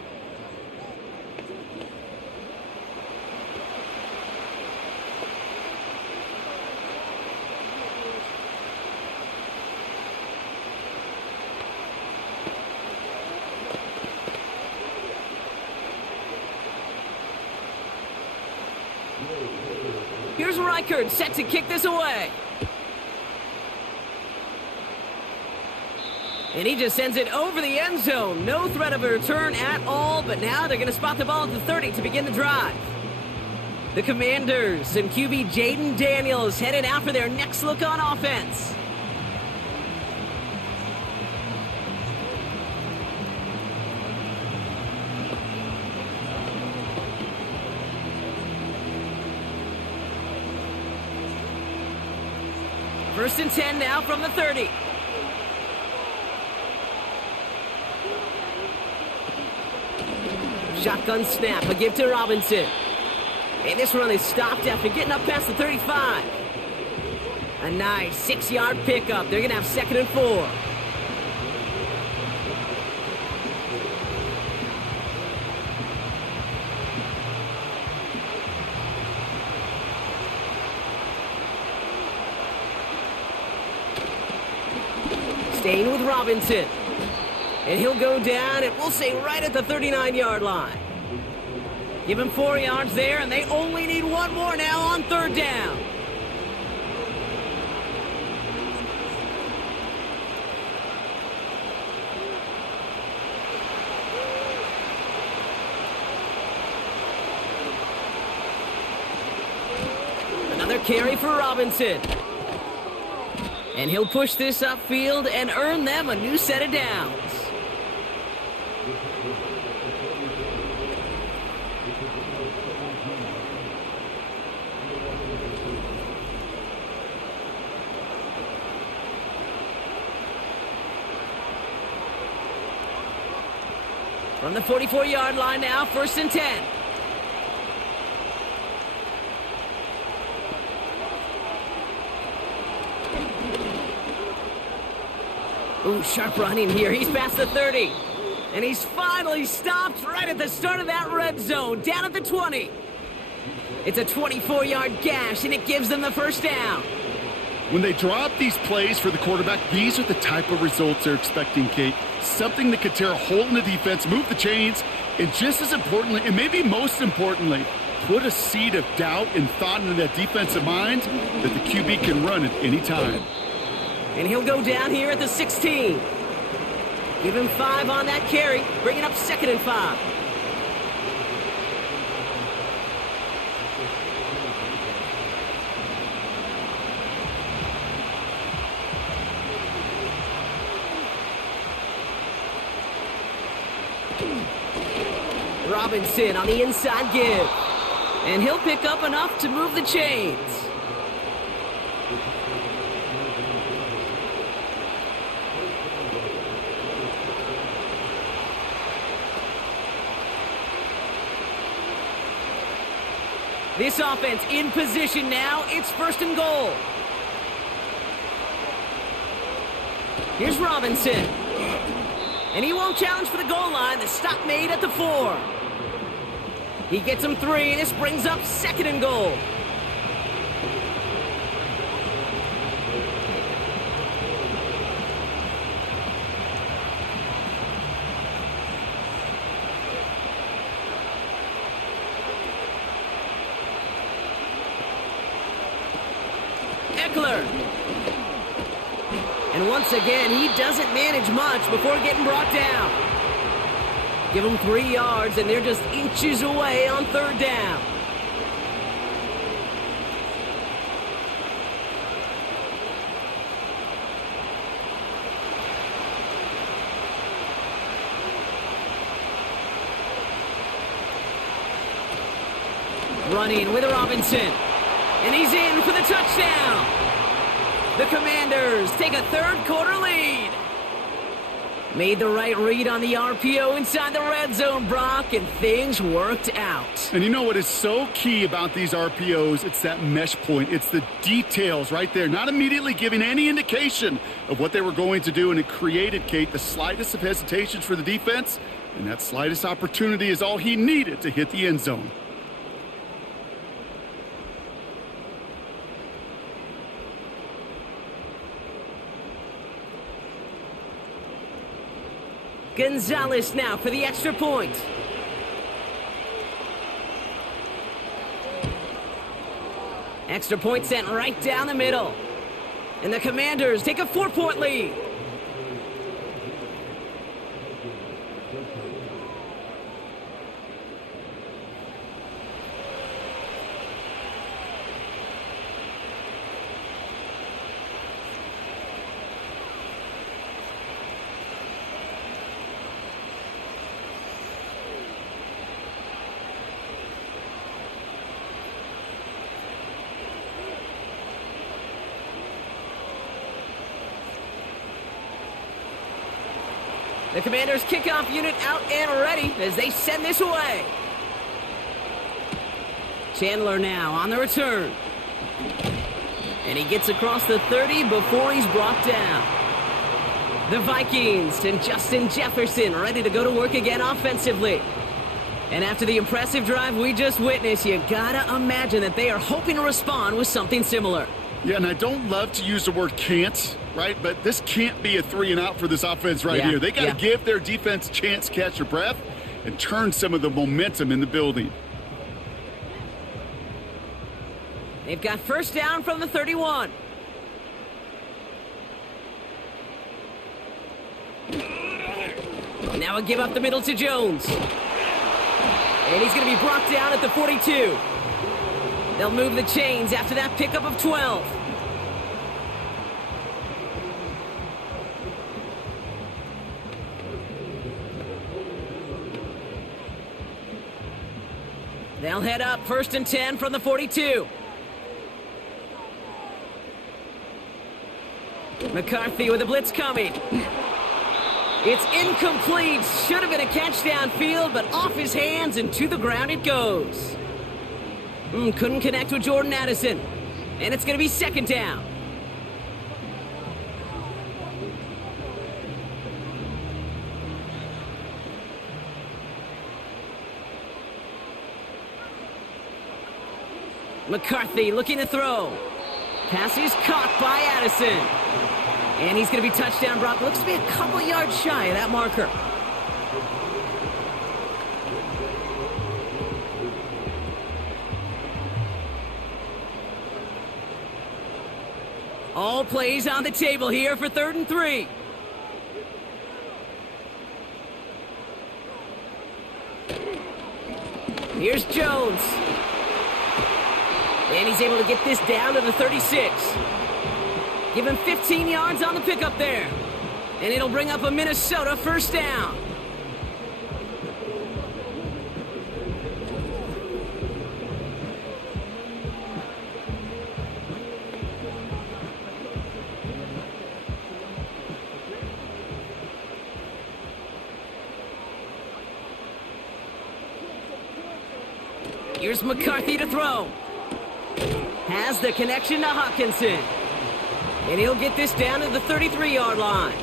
Here's Reichert set to kick this away. And he just sends it over the end zone. No threat of a return at all, but now they're going to spot the ball at the 30 to begin the drive. The Commanders and QB Jaden Daniels headed out for their next look on offense. First and 10 now from the 30. Shotgun snap, a give to Robinson. And this run is stopped after getting up past the 35. A nice 6-yard pickup. They're going to have 2nd and 4. Staying with Robinson. And he'll go down, and we'll say right at the 39-yard line. Give him 4 yards there, and they only need 1 more now on 3rd down. Another carry for Robinson. And he'll push this upfield and earn them a new set of downs. From the 44-yard line now, 1st and 10. Ooh, sharp running here. He's past the 30. And he's finally stopped right at the start of that red zone, down at the 20. It's a 24-yard gash, and it gives them the 1st down. When they drop these plays for the quarterback, these are the type of results they're expecting, Kate. Something that could tear a hole in the defense, move the chains, and just as importantly, and maybe most importantly, put a seed of doubt and thought into that defensive mind that the QB can run at any time. And he'll go down here at the 16. Give him 5 on that carry, bringing up 2nd and 5. Robinson on the inside give. And he'll pick up enough to move the chains. This offense in position now. It's 1st and goal. Here's Robinson. And he won't challenge for the goal line. The stop made at the 4. He gets him 3, and this brings up 2nd and goal. Eckler. And once again, he doesn't manage much before getting brought down. Give them 3 yards, and they're just inches away on 3rd down. Running with Robinson. And he's in for the touchdown. The Commanders take a 3rd quarter lead. Made the right read on the RPO inside the red zone, Brock, and things worked out. And you know what is so key about these RPOs? It's that mesh point. It's the details right there, not immediately giving any indication of what they were going to do, and it created, Kate, the slightest of hesitations for the defense, and that slightest opportunity is all he needed to hit the end zone. Gonzalez now for the extra point. Extra point sent right down the middle. And the Commanders take a 4-point lead. The Commanders' kickoff unit out and ready as they send this away. Chandler now on the return. And he gets across the 30 before he's brought down. The Vikings and Justin Jefferson ready to go to work again offensively. And after the impressive drive we just witnessed, you gotta imagine that they are hoping to respond with something similar. Yeah, and I don't love to use the word can't, right? But this can't be a 3-and-out for this offense right here. They got to give their defense a chance to catch their breath and turn some of the momentum in the building. They've got 1st down from the 31. Now a give up the middle to Jones. And he's going to be brought down at the 42. They'll move the chains after that pickup of 12. They'll head up 1st and 10 from the 42. McCarthy with a blitz coming. It's incomplete. Should have been a catch downfield, but off his hands and to the ground it goes. Couldn't connect with Jordan Addison. And it's going to be second down. McCarthy looking to throw. Pass is caught by Addison. And he's going to be touchdown, Brock. Looks to be a couple yards shy of that marker. All plays on the table here for 3rd and 3. Here's Jones. And he's able to get this down to the 36. Give him 15 yards on the pickup there. And it'll bring up a Minnesota first down. Here's McCarthy to throw. Has the connection to Hawkinson. And he'll get this down to the 33-yard line.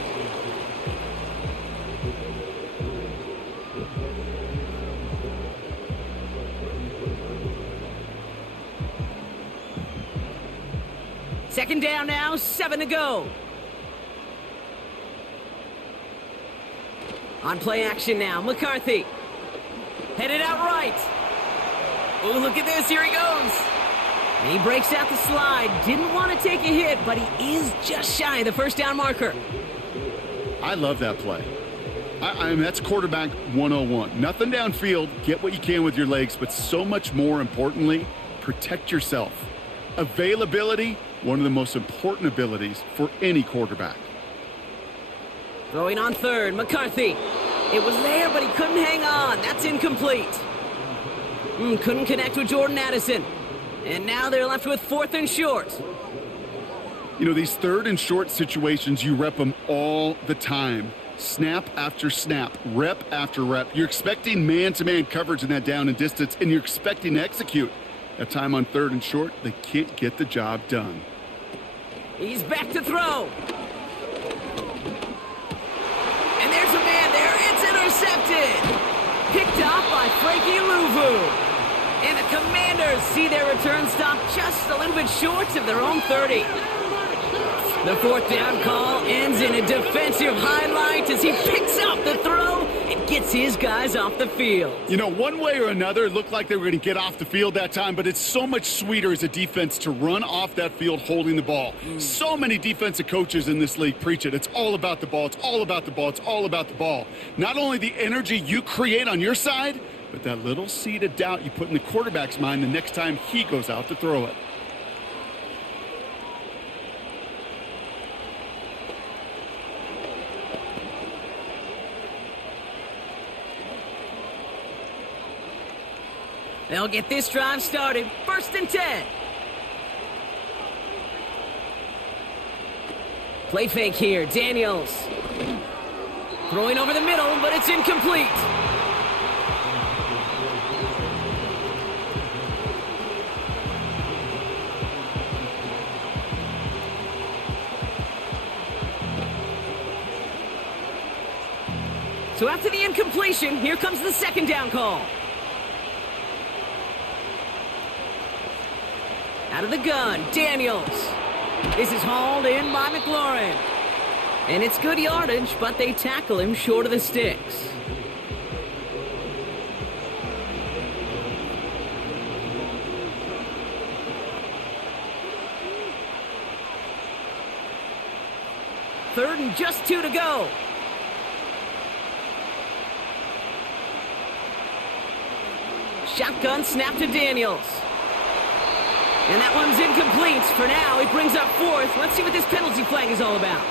Second down now, 7 to go. On play action now, McCarthy. Headed out right. Oh, look at this, here he goes. And he breaks out the slide. Didn't want to take a hit, but he is just shy of the first down marker. I love that play. I mean, that's quarterback 101. Nothing downfield, get what you can with your legs, but so much more importantly, protect yourself. Availability, one of the most important abilities for any quarterback. Throwing on 3rd, McCarthy. It was there, but he couldn't hang on. That's incomplete. Couldn't connect with Jordan Addison. And now they're left with 4th and short. You know, these 3rd and short situations, you rep them all the time. Snap after snap, rep after rep. You're expecting man-to-man coverage in that down and distance, and you're expecting to execute. That time on 3rd and short, they can't get the job done. He's back to throw. And there's a man there. It's intercepted. Picked off by Frankie Louvu. And the Commanders see their return stop just a little bit short of their own 30. The 4th down call ends in a defensive highlight as he picks up the throw and gets his guys off the field. You know, one way or another, it looked like they were going to get off the field that time, but it's so much sweeter as a defense to run off that field holding the ball. So many defensive coaches in this league preach it. It's all about the ball. It's all about the ball. It's all about the ball. Not only the energy you create on your side, but that little seed of doubt you put in the quarterback's mind the next time he goes out to throw it. They'll get this drive started. 1st and 10. Play fake here. Daniels. Throwing over the middle, but it's incomplete. So after the incompletion, here comes the 2nd down call. Out of the gun, Daniels. This is hauled in by McLaurin. And it's good yardage, but they tackle him short of the sticks. Third and just 2 to go. Shotgun snap to Daniels. And that one's incomplete. For now, he brings up 4th. Let's see what this penalty flag is all about.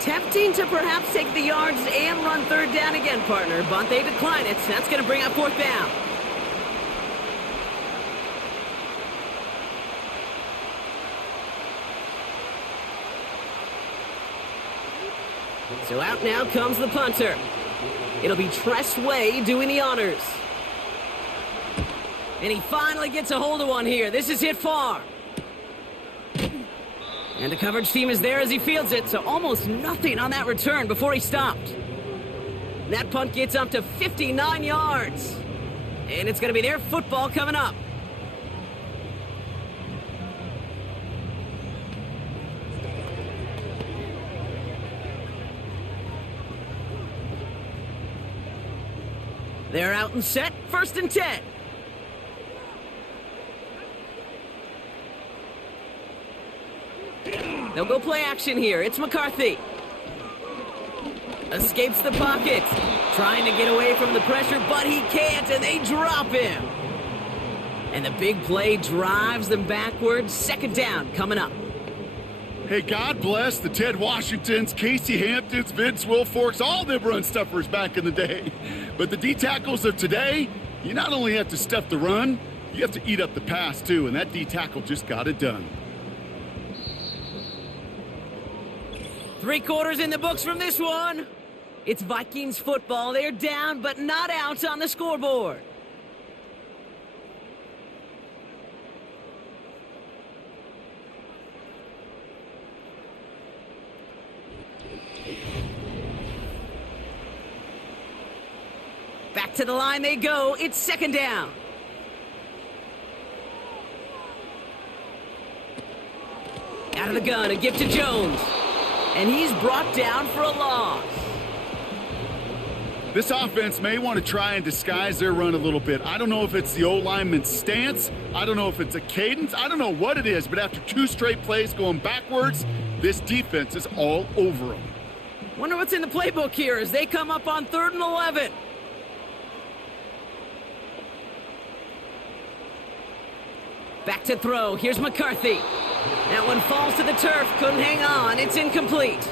Tempting to perhaps take the yards and run 3rd down again, partner, but they decline it. That's going to bring up 4th down. So out now comes the punter. It'll be Tress Way doing the honors. And he finally gets a hold of one here. This is hit far. And the coverage team is there as he fields it, so almost nothing on that return before he stopped. That punt gets up to 59 yards. And it's going to be their football coming up. They're out and set, 1st and 10. They'll go play action here. It's McCarthy. Escapes the pocket. Trying to get away from the pressure, but he can't, and they drop him. And the big play drives them backwards. 2nd down coming up. Hey, God bless the Ted Washingtons, Casey Hamptons, Vince Wilforks, all them run stuffers back in the day. But the D-tackles of today, you not only have to stuff the run, you have to eat up the pass too, and that D-tackle just got it done. 3 quarters in the books from this one. It's Vikings football. They're down, but not out on the scoreboard. Back to the line they go. It's 2nd down. Out of the gun, a give to Jones. And he's brought down for a loss. This offense may want to try and disguise their run a little bit. I don't know if it's the O-lineman's stance. I don't know if it's a cadence. I don't know what it is, but after 2 straight plays going backwards, this defense is all over them. Wonder what's in the playbook here as they come up on 3rd and 11. Back to throw. Here's McCarthy. That one falls to the turf. Couldn't hang on. It's incomplete.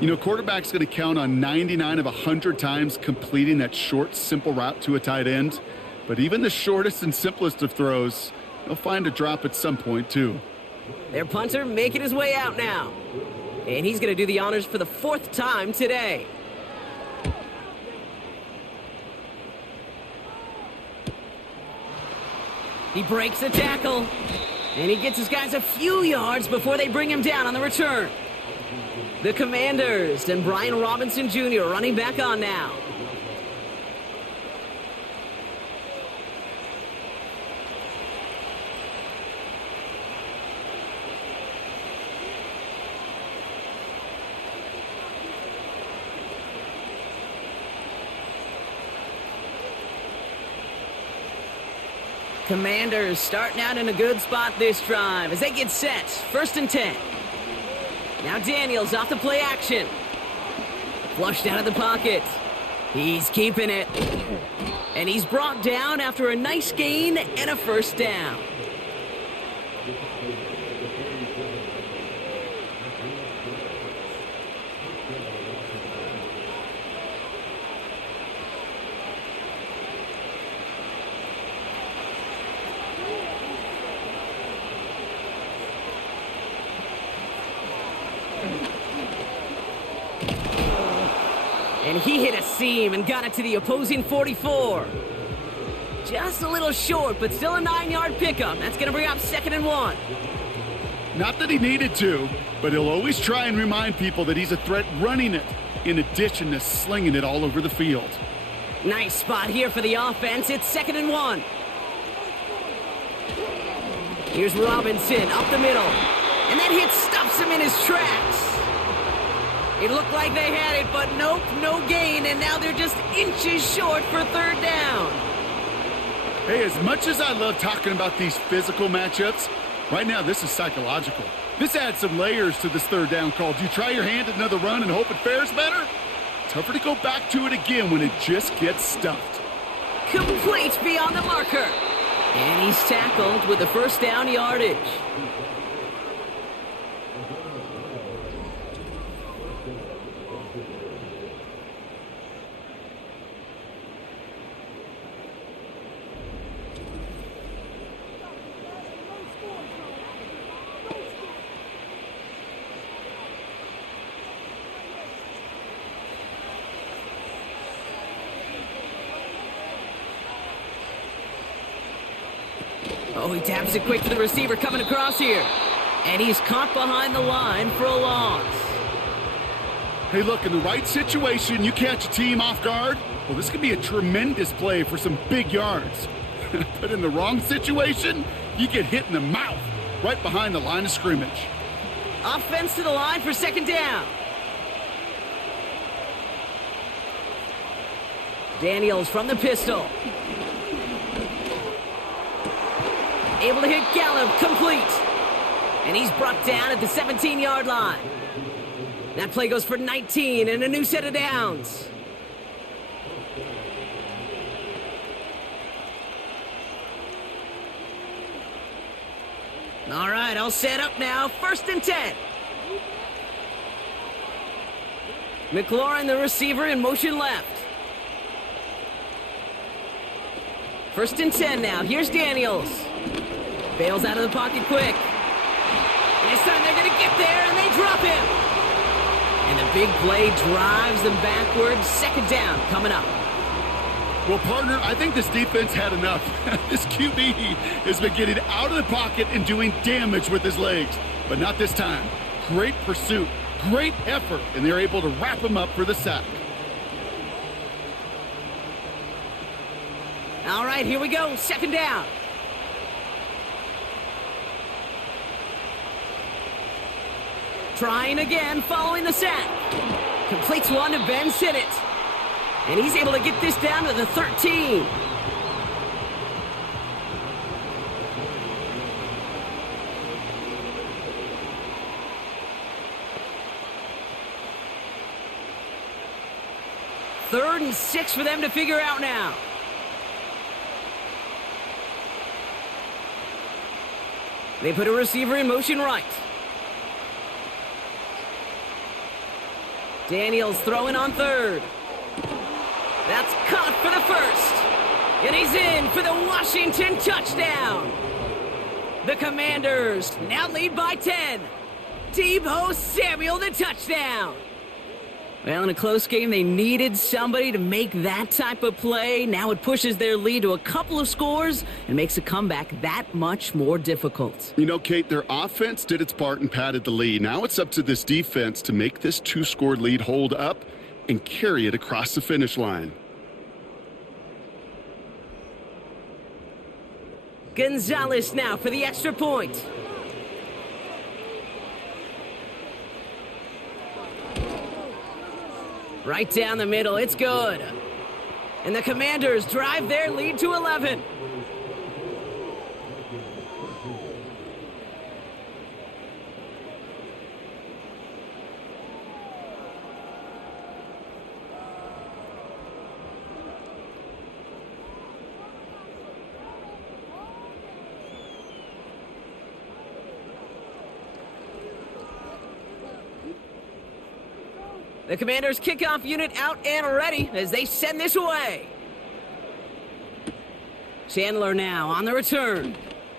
You know, quarterback's going to count on 99 of 100 times completing that short, simple route to a tight end. But even the shortest and simplest of throws, he'll find a drop at some point, too. Their punter making his way out now. And he's going to do the honors for the 4th time today. He breaks a tackle. And he gets his guys a few yards before they bring him down on the return. The Commanders and Brian Robinson Jr. running back on now. Commanders starting out in a good spot this drive as they get set. 1st and 10. Now Daniels off the play action. Flushed out of the pocket. He's keeping it. And he's brought down after a nice gain and a 1st down. And he hit a seam and got it to the opposing 44. Just a little short, but still a 9-yard pickup. That's going to bring up 2nd and 1. Not that he needed to, but he'll always try and remind people that he's a threat running it, in addition to slinging it all over the field. Nice spot here for the offense. It's 2nd and 1. Here's Robinson up the middle. And that hit stops him in his tracks. It looked like they had it, but nope, no gain, and now they're just inches short for 3rd down. Hey, as much as I love talking about these physical matchups, right now this is psychological. This adds some layers to this 3rd down call. Do you try your hand at another run and hope it fares better? Tougher to go back to it again when it just gets stuffed. Complete beyond the marker. And he's tackled with the 1st down yardage. Oh, he taps it quick to the receiver coming across here. And he's caught behind the line for a loss. Hey, look, in the right situation, you catch a team off guard. Well, this could be a tremendous play for some big yards. But in the wrong situation, you get hit in the mouth right behind the line of scrimmage. Offense to the line for second down. Daniels from the pistol. Able to hit Gallup, complete. And he's brought down at the 17-yard line. That play goes for 19 and a new set of downs. All right, all set up now. 1st and 10. McLaurin, the receiver, in motion left. 1st and 10 now. Here's Daniels. Bails out of the pocket quick. This time they're going to get there, and they drop him. And the big play drives them backwards. 2nd down coming up. Well, partner, I think this defense had enough. This QB has been getting out of the pocket and doing damage with his legs. But not this time. Great pursuit, great effort, and they're able to wrap him up for the sack. All right, here we go. 2nd down. Trying again following the sack. Completes one to Ben Sinnott. And he's able to get this down to the 13. Third and 6 for them to figure out now. They put a receiver in motion right. Daniels throwing on 3rd. That's caught for the 1st. And he's in for the Washington touchdown. The Commanders now lead by 10. Deebo Samuel, the touchdown. Well, in a close game, they needed somebody to make that type of play. Now it pushes their lead to a couple of scores and makes a comeback that much more difficult. You know, Kate, their offense did its part and padded the lead. Now it's up to this defense to make this 2-score lead hold up and carry it across the finish line. Gonzalez now for the extra point. Right down the middle, it's good. And the Commanders drive their lead to 11. The Commanders' kickoff unit out and ready as they send this away. Chandler now on the return.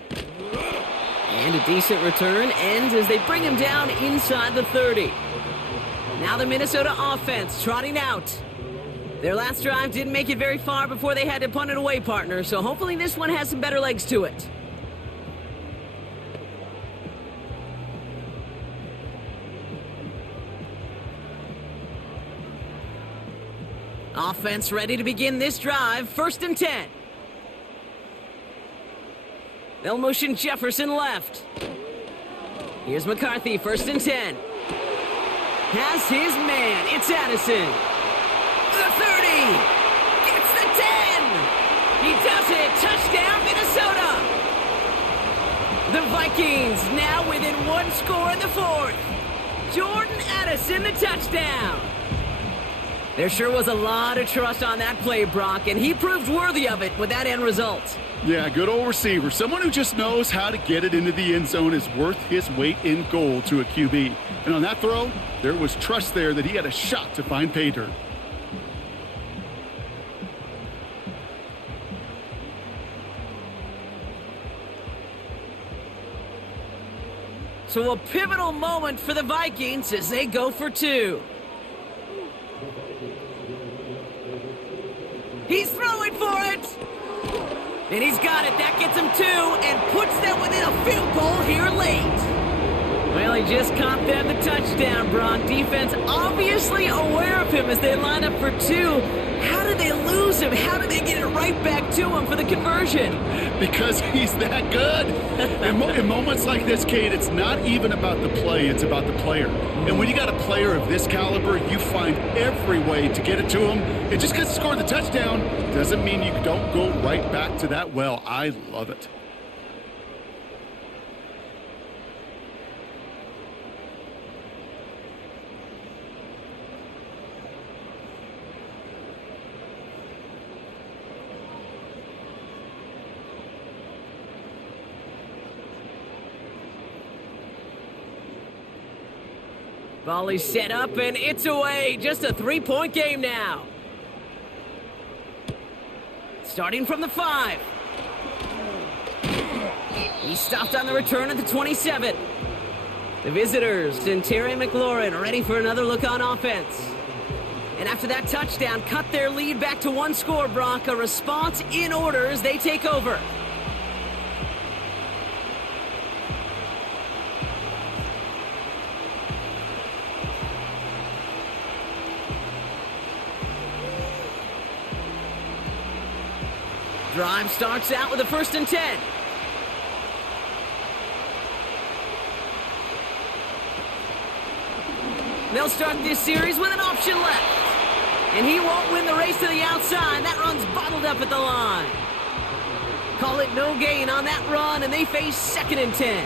And a decent return ends as they bring him down inside the 30. Now the Minnesota offense trotting out. Their last drive didn't make it very far before they had to punt it away, partner, so hopefully this one has some better legs to it. Offense ready to begin this drive. 1st and 10. They'll motion Jefferson left. Here's McCarthy, 1st and 10. Has his man. It's Addison. The 30. Gets the 10. He does it. Touchdown, Minnesota. The Vikings now within 1 score in the 4th. Jordan Addison, the touchdown. There sure was a lot of trust on that play, Brock, and he proved worthy of it with that end result. Yeah, good old receiver. Someone who just knows how to get it into the end zone is worth his weight in gold to a QB. And on that throw, there was trust there that he had a shot to find pay dirt. So a pivotal moment for the Vikings as they go for 2. He's throwing for it. And he's got it. That gets him 2 and puts them within a field goal here late. Well, he just caught them the touchdown, Brock. Defense obviously aware of him as they line up for 2. How did they lose him? How did they get it right back to him for the conversion? Because he's that good. In moments like this, Kate, it's not even about the play, it's about the player. And when you got a player of this caliber, you find every way to get it to him. And just because he scored the touchdown doesn't mean you don't go right back to that well. I love it. Volley set up, and it's away. Just a 3-point game now. Starting from the 5. He stopped on the return at the 27. The visitors and Terry McLaurin are ready for another look on offense. And after that touchdown, cut their lead back to 1 score, Brock. A response in order as they take over. Drive starts out with a 1st and 10. They'll start this series with an option left. And he won't win the race to the outside. That run's bottled up at the line. Call it no gain on that run, and they face 2nd and 10.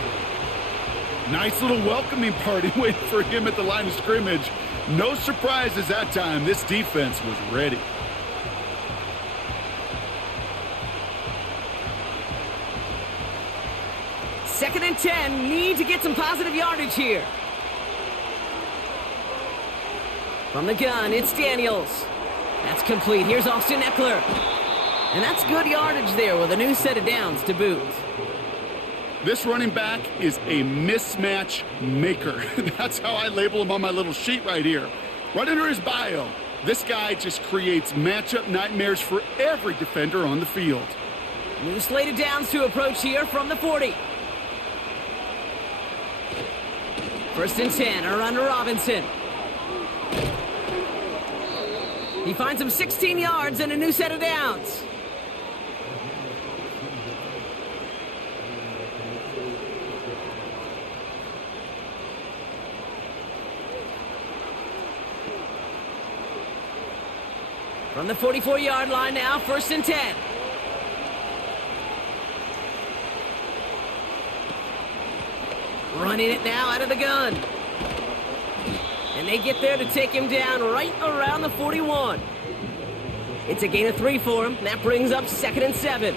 Nice little welcoming party waiting for him at the line of scrimmage. No surprises that time. This defense was ready. Second and 10, need to get some positive yardage here. From the gun, it's Daniels. That's complete. Here's Austin Eckler. And that's good yardage there with a new set of downs to boot. This running back is a mismatch maker. That's how I label him on my little sheet right here. Right under his bio, this guy just creates matchup nightmares for every defender on the field. New slate of downs to approach here from the 40. 1st and 10, a run to Robinson. He finds him 16 yards and a new set of downs. From the 44-yard line now, 1st and 10. Running it now out of the gun. And they get there to take him down right around the 41. It's a gain of 3 for him. That brings up 2nd and 7.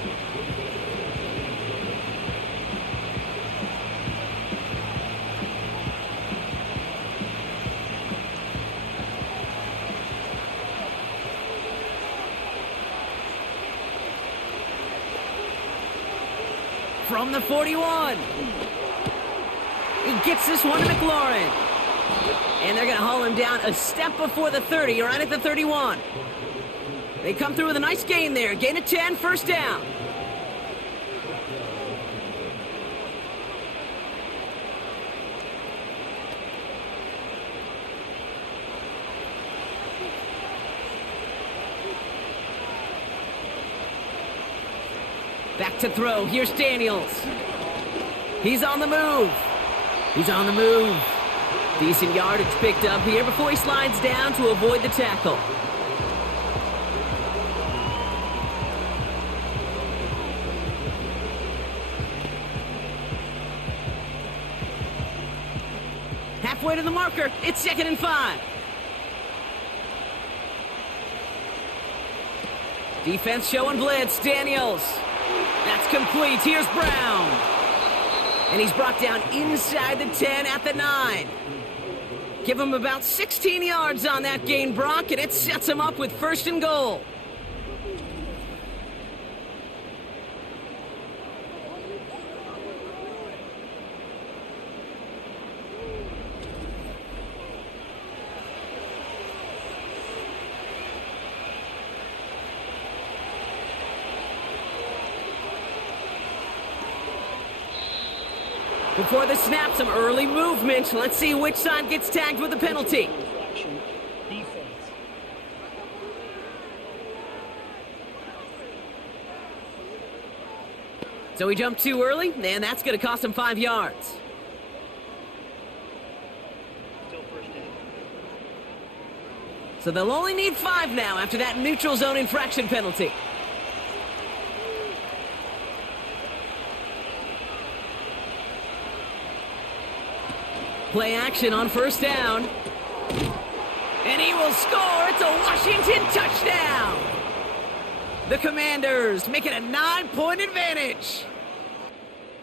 From the 41. He gets this one to McLaurin. And they're going to haul him down a step before the 30, right at the 31. They come through with a nice gain there. Gain of 10, 1st down. Back to throw. Here's Daniels. He's on the move. He's on the move. Decent yardage picked up here before he slides down to avoid the tackle. Halfway to the marker. It's 2nd and 5. Defense showing blitz. Daniels. That's complete. Here's Brown. And he's brought down inside the 10 at the 9. Give him about 16 yards on that gain, Brock, and it sets him up with 1st and goal. Before the snap, some early movement. Let's see which side gets tagged with a penalty. Infraction, defense. So he jumped too early, and that's going to cost him 5 yards. Still first down. So they'll only need 5 now after that neutral zone infraction penalty. Play action on first down. And he will score. It's a Washington touchdown. The Commanders make it a 9-point advantage.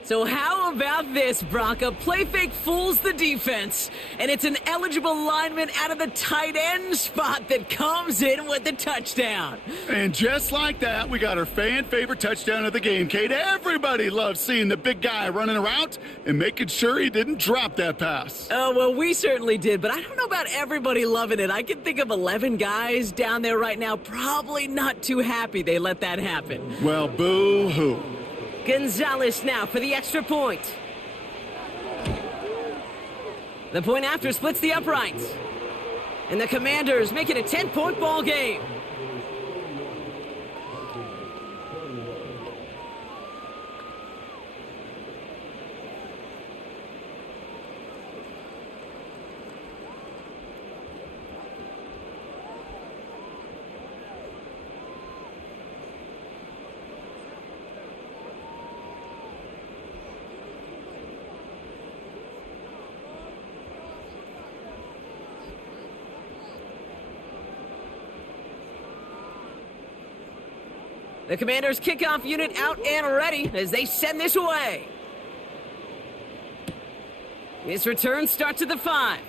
So how about this, Brock? A play fake fools the defense, and it's an eligible lineman out of the tight end spot that comes in with the touchdown. And just like that, we got our fan favorite touchdown of the game, Kate. Everybody loves seeing the big guy running around and making sure he didn't drop that pass. Oh, well, we certainly did, but I don't know about everybody loving it. I can think of 11 guys down there right now probably not too happy they let that happen. Well, boo-hoo. Gonzalez now for the extra point. The point after splits the uprights. And the Commanders make it a 10-point ball game. The Commanders' kickoff unit out and ready as they send this away. This return starts at the 5.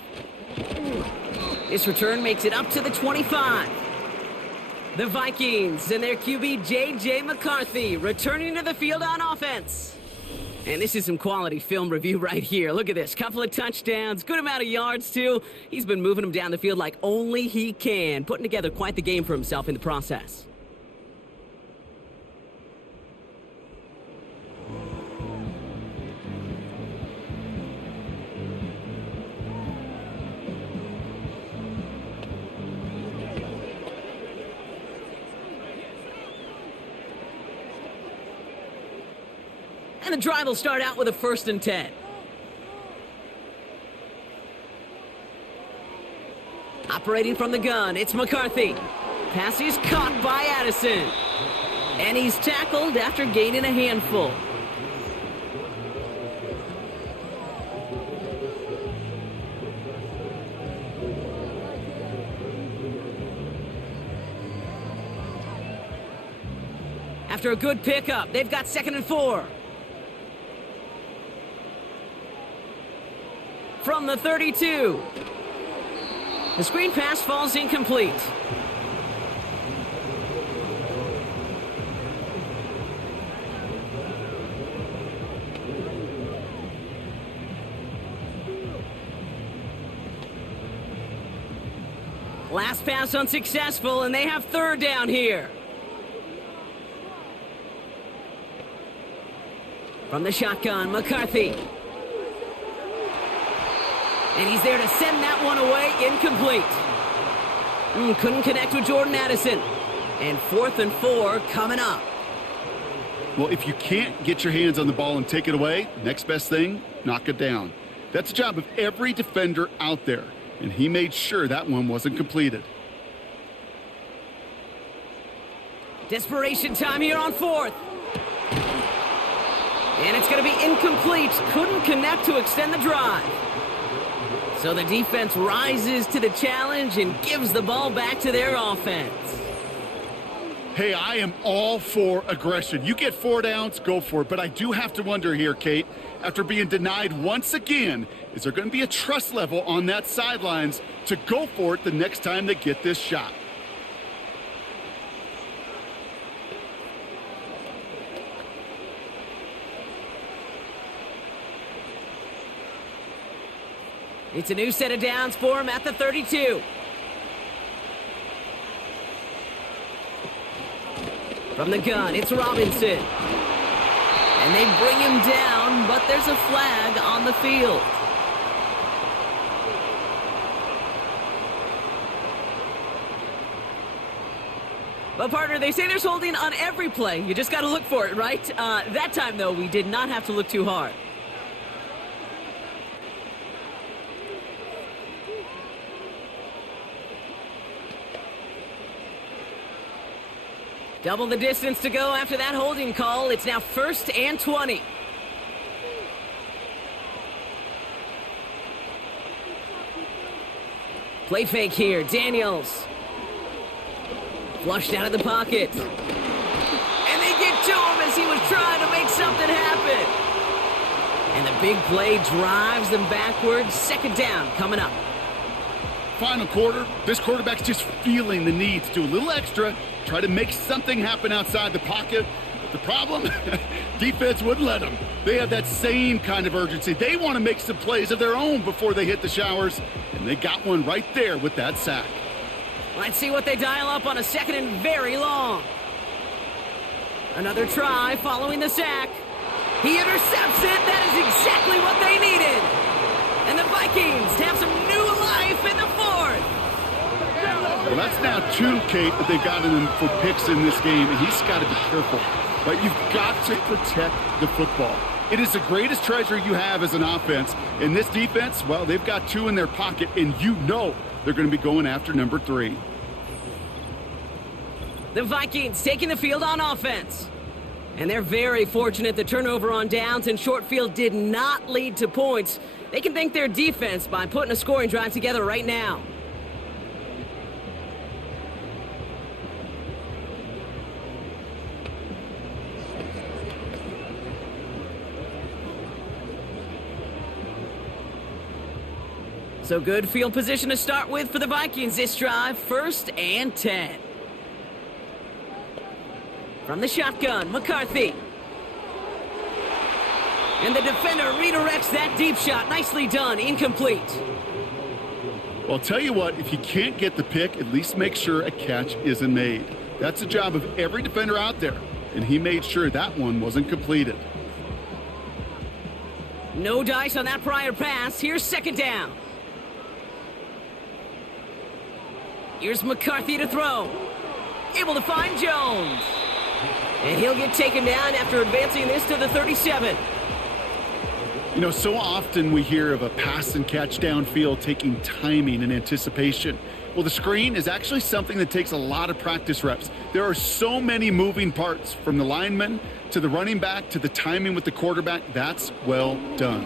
This return makes it up to the 25. The Vikings and their QB J.J. McCarthy returning to the field on offense. And this is some quality film review right here. Look at this. Couple of touchdowns, good amount of yards too. He's been moving them down the field like only he can, putting together quite the game for himself in the process. And the drive will start out with a 1st and 10. Operating from the gun, it's McCarthy. Pass is caught by Addison. And he's tackled after gaining a handful. After a good pickup, they've got 2nd and 4. From the 32. The screen pass falls incomplete. Last pass unsuccessful, and they have 3rd down here. From the shotgun, McCarthy. And he's there to send that one away, incomplete. Couldn't connect with Jordan Addison. And 4th and 4 coming up. Well, if you can't get your hands on the ball and take it away, next best thing, knock it down. That's the job of every defender out there. And he made sure that one wasn't completed. Desperation time here on 4th. And it's going to be incomplete. Couldn't connect to extend the drive. So the defense rises to the challenge and gives the ball back to their offense. Hey, I am all for aggression. You get 4 downs, go for it. But I do have to wonder here, Kate, after being denied once again, is there going to be a trust level on that sidelines to go for it the next time they get this shot? It's a new set of downs for him at the 32. From the gun, it's Robinson. And they bring him down, but there's a flag on the field. But partner, they say there's holding on every play. You just got to look for it, right? That time, though, we did not have to look too hard. Double the distance to go after that holding call. It's now 1st and 20. Play fake here, Daniels. Flushed out of the pocket. And they get to him as he was trying to make something happen. And the big play drives them backwards. 2nd down coming up. Final quarter, this quarterback's just feeling the need to do a little extra, try to make something happen outside the pocket. But the problem, defense wouldn't let them. They have that same kind of urgency. They want to make some plays of their own before they hit the showers, and they got one right there with that sack. Let's see what they dial up on a 2nd and very long. Another try following the sack. He intercepts it. That is exactly what they needed. And the Vikings have some new life in the 4th. Well, that's now 2, Kate, that they've gotten him for picks in this game, and he's got to be careful. Right? You've got to protect the football. It is the greatest treasure you have as an offense. In this defense, well, they've got 2 in their pocket, and you know they're going to be going after number 3. The Vikings taking the field on offense. And they're very fortunate the turnover on downs and short field did not lead to points. They can thank their defense by putting a scoring drive together right now. So good field position to start with for the Vikings this drive. 1st and 10. From the shotgun, McCarthy. And the defender redirects that deep shot. Nicely done, incomplete. Well, I'll tell you what, if you can't get the pick, at least make sure a catch isn't made. That's the job of every defender out there, and he made sure that one wasn't completed. No dice on that prior pass. Here's 2nd down. Here's McCarthy to throw. Able to find Jones. And he'll get taken down after advancing this to the 37. You know, so often we hear of a pass and catch downfield taking timing and anticipation. Well, the screen is actually something that takes a lot of practice reps. There are so many moving parts, from the lineman to the running back to the timing with the quarterback. That's well done.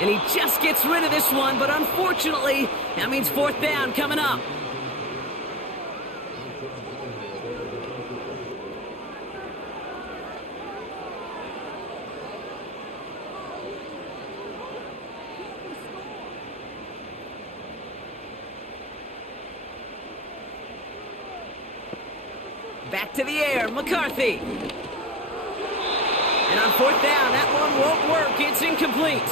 And he just gets rid of this one, but unfortunately, that means 4th down coming up. Back to the air, McCarthy. And on 4th down, that one won't work. It's incomplete.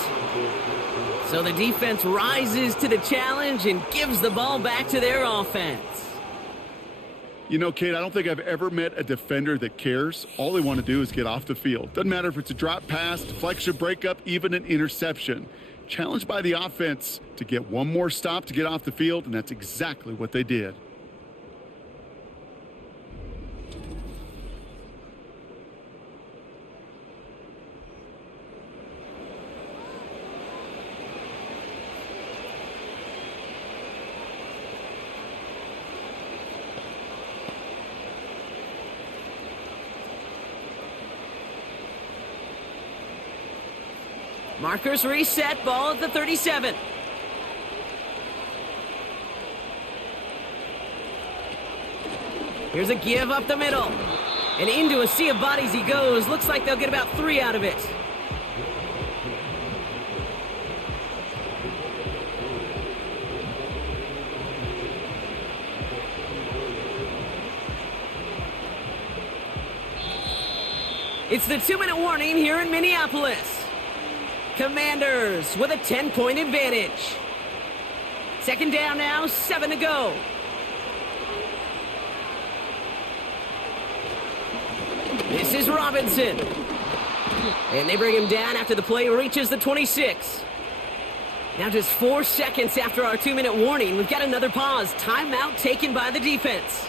So the defense rises to the challenge and gives the ball back to their offense. You know, Kate, I don't think I've ever met a defender that cares. All they want to do is get off the field. Doesn't matter if it's a drop pass, deflection, breakup, even an interception. Challenged by the offense to get one more stop to get off the field, and that's exactly what they did. Markers reset, ball at the 37. Here's a give up the middle. And into a sea of bodies he goes. Looks like they'll get about 3 out of it. It's the 2-minute warning here in Minneapolis. Commanders with a 10-point advantage. 2nd down now, 7 to go. This This is Robinson. And they bring him down after the play reaches the 26. Now just 4 seconds after our 2-minute warning, we've got another pause. Timeout taken by the defense.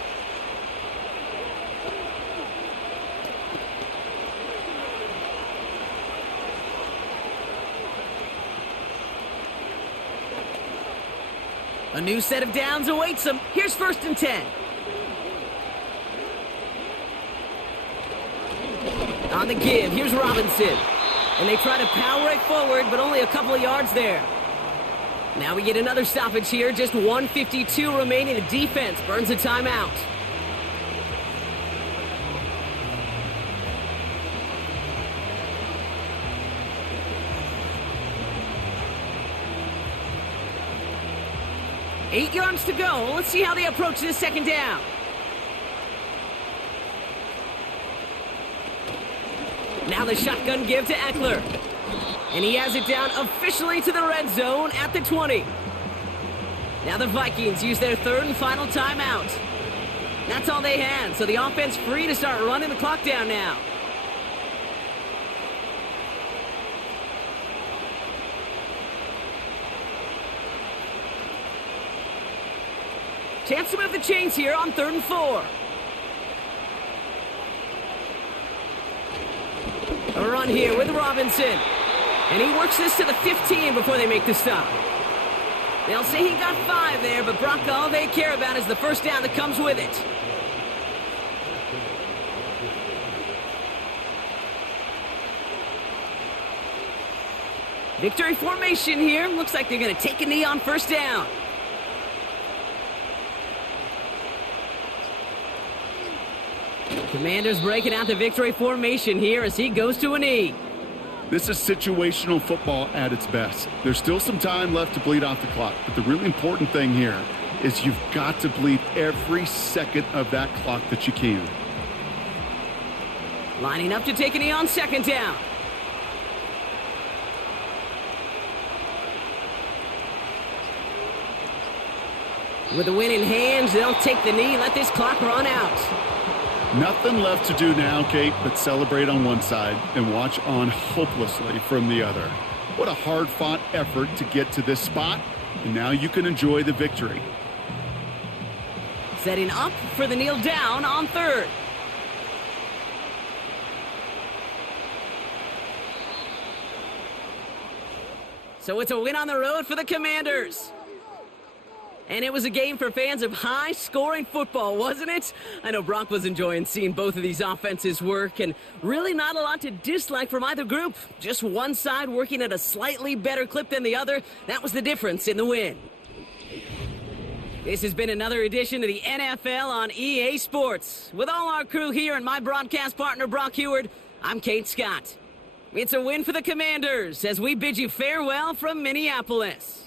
A new set of downs awaits them. Here's 1st and 10. On the give, here's Robinson. And they try to power it forward, but only a couple of yards there. Now we get another stoppage here. Just 1:52 remaining. The defense burns a timeout. Eight yards to go. Let's see how they approach this 2nd down. Now the shotgun give to Eckler. And he has it down officially to the red zone at the 20. Now the Vikings use their 3rd and final timeout. That's all they had, so the offense free to start running the clock down now. Chance to move the chains here on 3rd and 4. A run here with Robinson. And he works this to the 15 before they make the stop. They'll say he got 5 there, but Brock, all they care about is the 1st down that comes with it. Victory formation here. Looks like they're going to take a knee on 1st down. Commanders breaking out the victory formation here as he goes to a knee. This is situational football at its best. There's still some time left to bleed off the clock, but the really important thing here is you've got to bleed every second of that clock that you can. Lining up to take a knee on 2nd down. With the win in hands, they'll take the knee, let this clock run out. Nothing left to do now, Kate, but celebrate on one side and watch on hopelessly from the other. What a hard-fought effort to get to this spot, and now you can enjoy the victory. Setting up for the kneel down on 3rd. So it's a win on the road for the Commanders. And it was a game for fans of high-scoring football, wasn't it? I know Brock was enjoying seeing both of these offenses work, and really not a lot to dislike from either group. Just one side working at a slightly better clip than the other. That was the difference in the win. This has been another edition of the NFL on EA Sports. With all our crew here and my broadcast partner, Brock Heward, I'm Kate Scott. It's a win for the Commanders as we bid you farewell from Minneapolis.